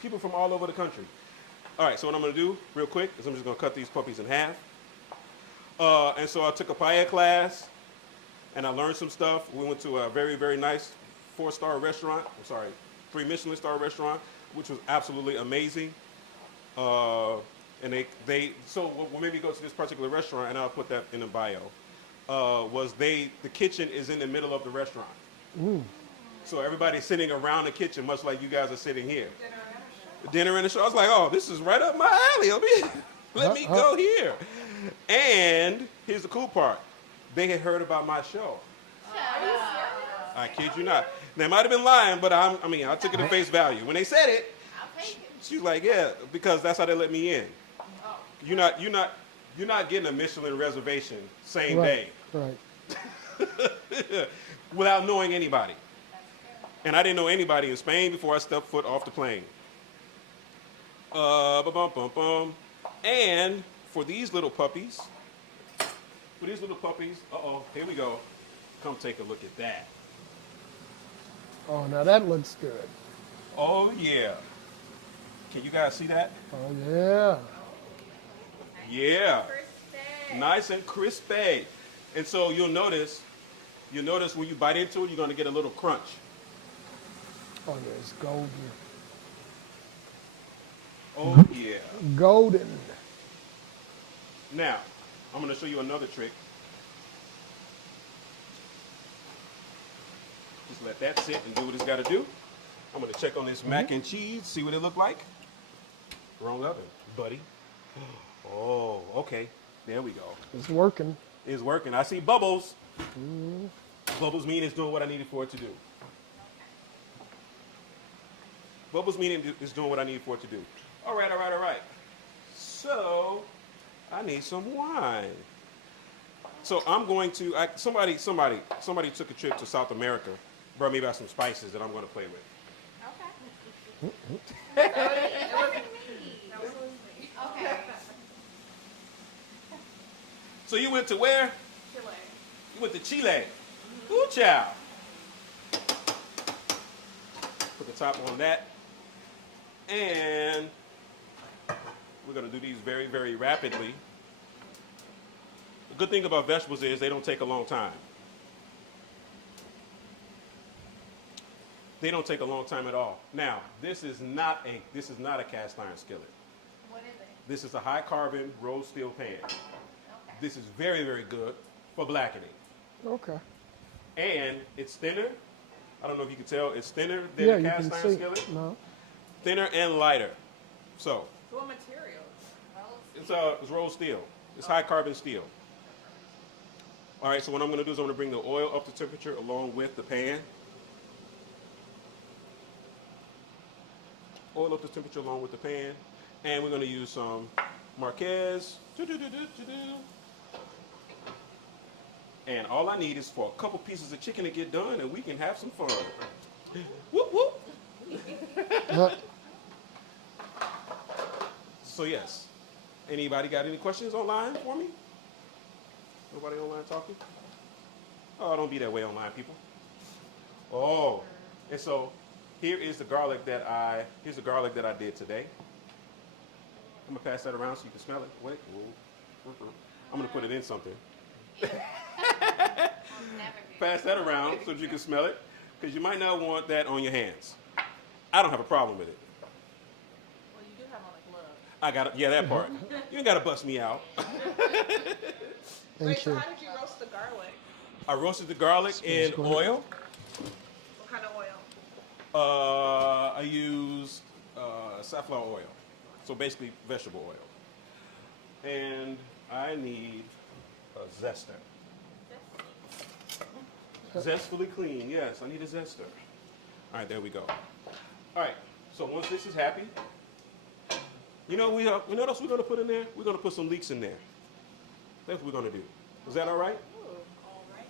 People from all over the country. All right, so what I'm going to do real quick is I'm just going to cut these puppies in half. And so I took a paella class, and I learned some stuff. We went to a very, very nice 4-star restaurant. 3 Michelin star restaurant, which was absolutely amazing. And so what made me go to this particular restaurant, and I'll put that in the bio, the kitchen is in the middle of the restaurant. Ooh. So everybody's sitting around the kitchen, much like you guys are sitting here. Dinner and a show. I was like, oh, this is right up my alley. Let me go here. And here's the cool part. They had heard about my show. I kid you not. They might have been lying, but I took it at face value. When they said it, she was like, yeah, because that's how they let me in. You're not getting a Michelin reservation same day Right. without knowing anybody. And I didn't know anybody in Spain before I stepped foot off the plane. And for these little puppies, here we go. Come take a look at that. Oh, now that looks good. Oh yeah. Can you guys see that? Oh, yeah. Yeah. Nice and crispy. And so you'll notice when you bite into it, you're going to get a little crunch. Oh, there's golden. Oh yeah. Golden. Now, I'm going to show you another trick. Just let that sit and do what it's got to do. I'm going to check on this mac and cheese, see what it look like. Wrong oven, buddy. Oh, okay. There we go. It's working. It's working. I see bubbles. Bubbles mean it's doing what I needed for it to do. Bubbles mean it's doing what I need for it to do. All right, all right, all right. So, I need some wine. So I'm going to, somebody took a trip to South America, brought me back some spices that I'm going to play with. Okay. It wasn't me. That was me. Okay. So you went to where? Chile. You went to Chile. Ooh, child. Put the top on that. And we're going to do these very, very rapidly. The good thing about vegetables is they don't take a long time. They don't take a long time at all. Now, this is not a cast iron skillet. What is it? This is a high carbon rolled steel pan. Okay. This is very, very good for blackening. Okay. And it's thinner. I don't know if you can tell. It's thinner than Yeah, a you cast can iron see. skillet. No. Thinner and lighter. So So what material? it's rolled steel. It's high carbon steel. All right. So what I'm going to do is I'm going to bring the oil up to temperature along with the pan. Oil up to temperature along with the pan, and we're going to use some Marquez. And all I need is for a couple pieces of chicken to get done, and we can have some fun. Whoop whoop. So yes, anybody got any questions online for me? Nobody online talking? Oh, don't be that way online, people. Oh, and so here's the garlic that I did today. I'm gonna pass that around so you can smell it. Wait, I'm gonna put it in something. I'll never do Pass that around so that you can smell it, because you might not want that on your hands. I don't have a problem with it. Well, you do have on a glove. I got it. Yeah, that part. You ain't gotta bust me out. Thank Wait, so you. how did you roast the garlic? I roasted the garlic in Squeeze oil. What kind of oil? I used safflower oil, so basically vegetable oil. And I need a zester. Zestfully clean, yes, I need a zester. All right, there we go. All right, so once this is happy, you know what else we're gonna put in there? We're gonna put some leeks in there. That's what we're gonna do. Is that all right? All right.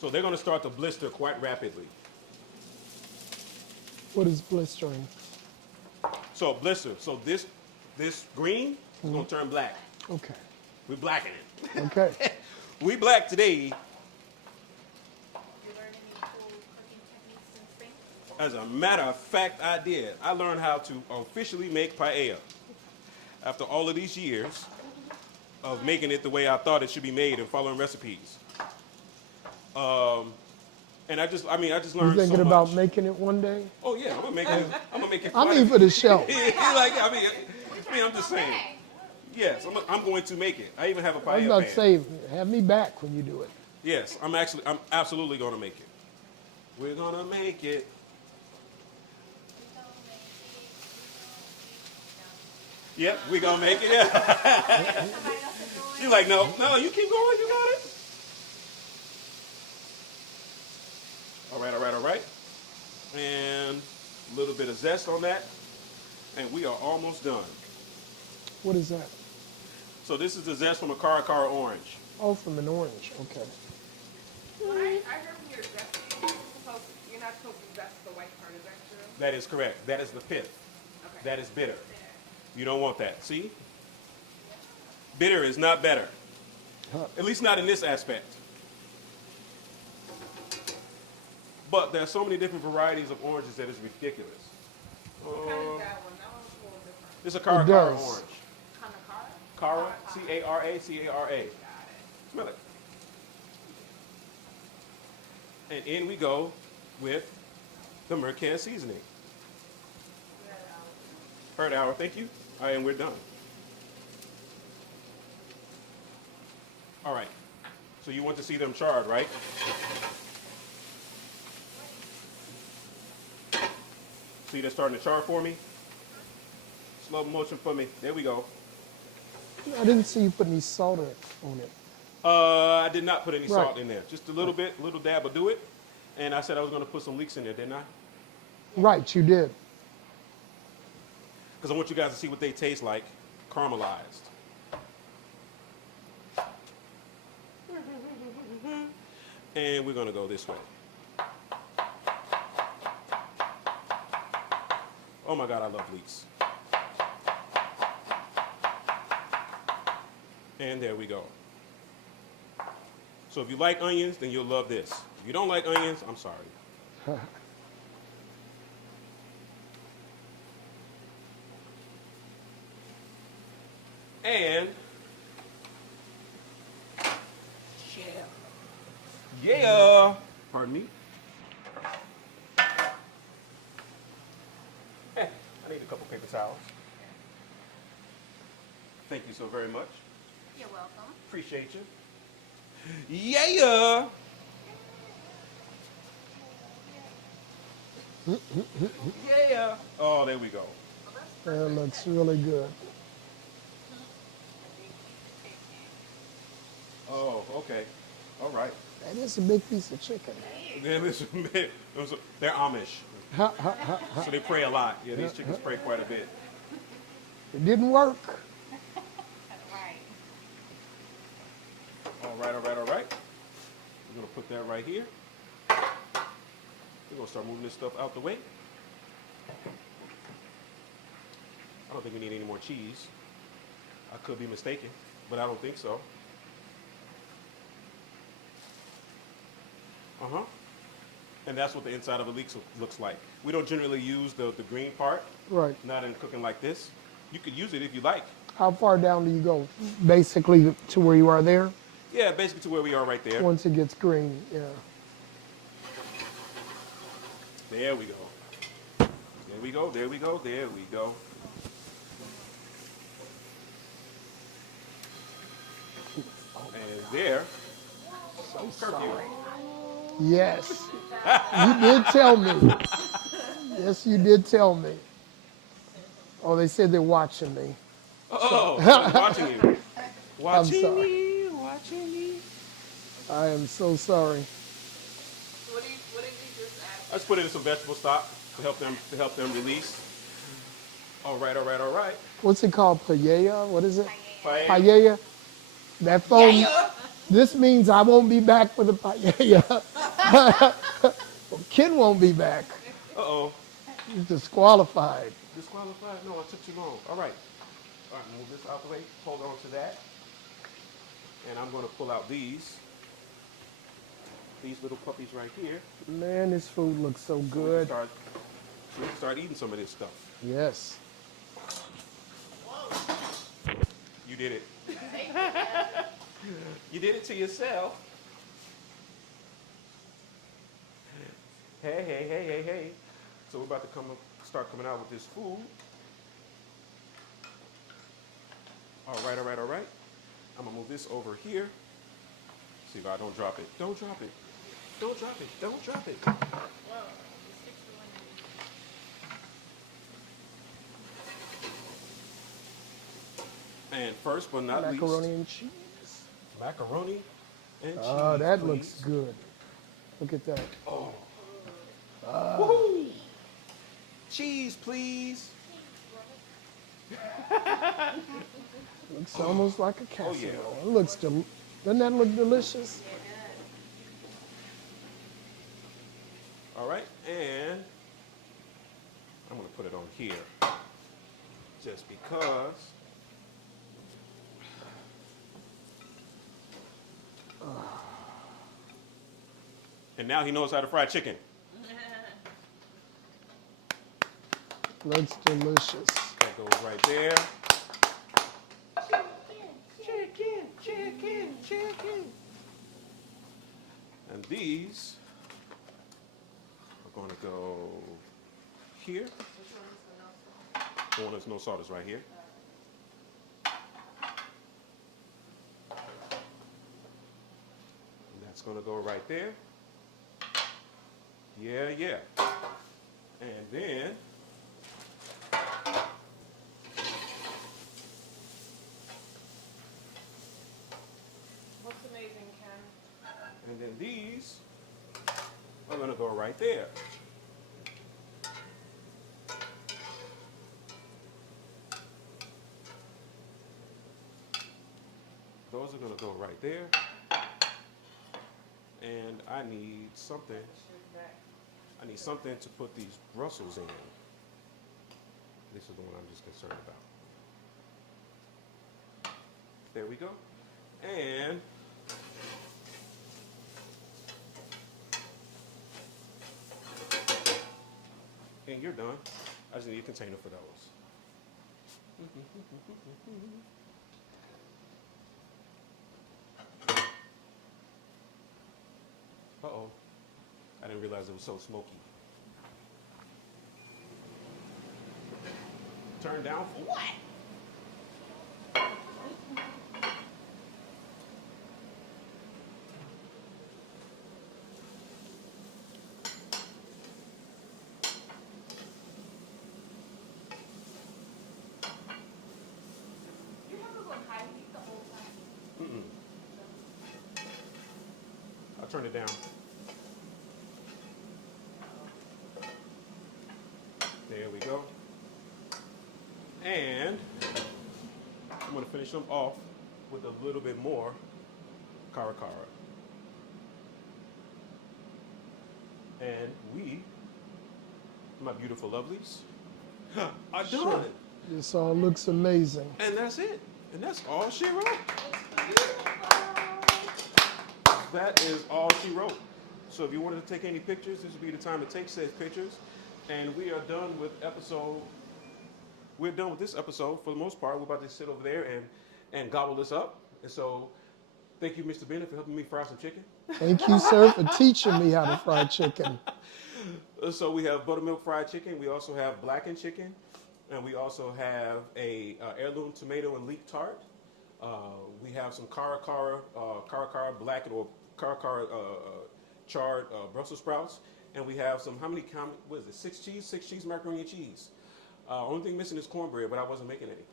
So they're gonna start to blister quite rapidly. What is blistering? So blister, so this green is gonna turn black. Okay. We're blacking it. Okay. We black today. You learn any cool cooking techniques in Spain? As a matter of fact, I did. I learned how to officially make paella. After all of these years of making it the way I thought it should be made and following recipes. And I just learned You so thinking much. about making it one day? Oh yeah, I'm gonna make it. I mean, for the show. I'm just saying. Yes, I'm going to make it. I even have a I was paella about pan. to say, have me back when you do it. Yes, I'm absolutely going to make it. We're going to make it. Yep, we're going to make it. Yeah. Somebody else is going. She's like, no, you keep going, you got it. All right. And a little bit of zest on that. And we are almost done. What is that? So this is the zest from a Caracara orange. Oh, from an orange. Okay. I heard when you're zesting, you're not supposed to zest the white part. Is that true? That is correct. That is the pith. Okay. That is bitter. You don't want that. See? Bitter is not better. At least not in this aspect. But there are so many different varieties of oranges that it's ridiculous. What kind is that one? That one's a little different. It's a It Caracara does. orange. Kind of Cara, C-A-R-A. Smell it. And in we go with the mercan seasoning. Third hour, thank you. All right, and we're done. So you want to see them charred, right? See, they're starting to char for me. Slow motion for me. There we go. I didn't see you put any salt on it. I did not put any Right. salt in there. Just a little bit, a little dab will do it. And I said I was going to put some leeks in there, didn't I? Right, you did. Because I want you guys to see what they taste like, caramelized. And we're going to go this way. Oh my God, I love leeks. And there we go. So if you like onions, then you'll love this. If you don't like onions, I'm sorry. And yeah. Pardon me. I need a couple paper towels. Thank you so very much. You're welcome. Appreciate you. Yeah. Yeah. Oh, there we go. That looks really good. Oh, okay. All right. That is a big piece of chicken. They're Amish, so they pray a lot. Yeah, these chickens pray quite a bit. It didn't work. Right. All right, all right, all right. We're gonna put that right here. We're gonna start moving this stuff out the way. I don't think we need any more cheese. I could be mistaken, but I don't think so. Uh-huh. And that's what the inside of a leek looks like. We don't generally use the green part, Right. not in cooking like this. You could use it if you like. How far down do you go? Basically to where you are there? Yeah, basically to where we are right there. Once it gets green, yeah. There we go. There we go, there we go, there we go. And there. So sorry. Yes. You did tell me. Yes, you did tell me. Oh, they said they're watching me. Oh, watching you. Watching sorry. me, watching me. I am so sorry. What did you just add? Let's put in some vegetable stock to help them release. All right, all right, all right. What's it called? Paella? What is it? Paella. Paella? That phone. This means I won't be back for the paella. Well, Ken won't be back. Uh-oh. He's disqualified. Disqualified? No, it took too long. All right. All right, move this out the way. Hold on to that. And I'm going to pull out these little puppies right here. Man, this food looks so We good. can start eating some of this stuff. Yes. You did it. You did it to yourself. Hey, hey, hey, hey, hey. So we're about to start coming out with this food. All right, all right, all right. I'm gonna move this over here. See if I don't drop it. Don't drop it. Don't drop it. Don't drop it. And first but not Macaroni least, and cheese. macaroni and cheese. Oh, that please. looks good. Look at that. Oh. Woohoo! Cheese, please. Looks almost like a casserole. yeah. It looks doesn't that look delicious? All right, and I'm gonna put it on here, just because. And now he knows how to fry chicken. Looks delicious. That goes right there. Chicken, chicken, chicken. And these are going to go here. The one that's no salt is right here. go right there. Yeah, yeah. And then What's amazing, Ken? and then these are going to go right there. Those are going to go right there. And I need something to put these Brussels in. This is the one I'm just concerned about. There we go. And you're done. I just need a container for those. Uh-oh. I didn't realize it was so smoky. Turn down for what? You have those on high heat the whole time? I'll turn it down. There we go. And I'm going to finish them off with a little bit more cara cara. And we, my beautiful lovelies, are done. Sure. This all looks amazing. And that's it. And that's all she wrote. That is all she wrote. So if you wanted to take any pictures, this would be the time to take said pictures. And we are done with episode. We're done with this episode for the most part. We're about to sit over there and gobble this up. And so thank you, Mr. Bennett, for helping me fry some chicken. Thank you, sir, for teaching me how to fry chicken. So we have buttermilk fried chicken. We also have blackened chicken. And we also have a heirloom tomato and leek tart. We have some cara cara blackened or cara cara charred Brussels sprouts. And we have some, what is it, six cheese macaroni and cheese. Only thing missing is cornbread, but I wasn't making any.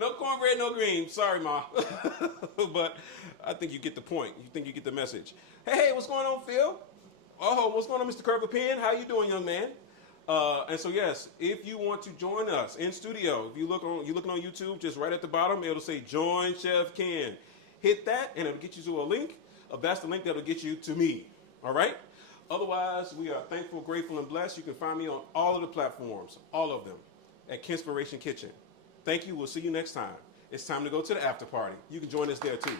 No cornbread, no green. Sorry, Ma. But I think you get the point. You think you get the message. Hey, what's going on, Phil? Oh, what's going on, Mr. Kirkland Penn? How you doing, young man? And so, yes, if you want to join us in studio, if you're looking on YouTube, just right at the bottom, it'll say Join Chef Ken. Hit that, and it'll get you to a link. That's the link that'll get you to me. All right? Otherwise, we are thankful, grateful, and blessed. You can find me on all of the platforms, all of them, at Kenspiration Kitchen. Thank you. We'll see you next time. It's time to go to the after party. You can join us there, too.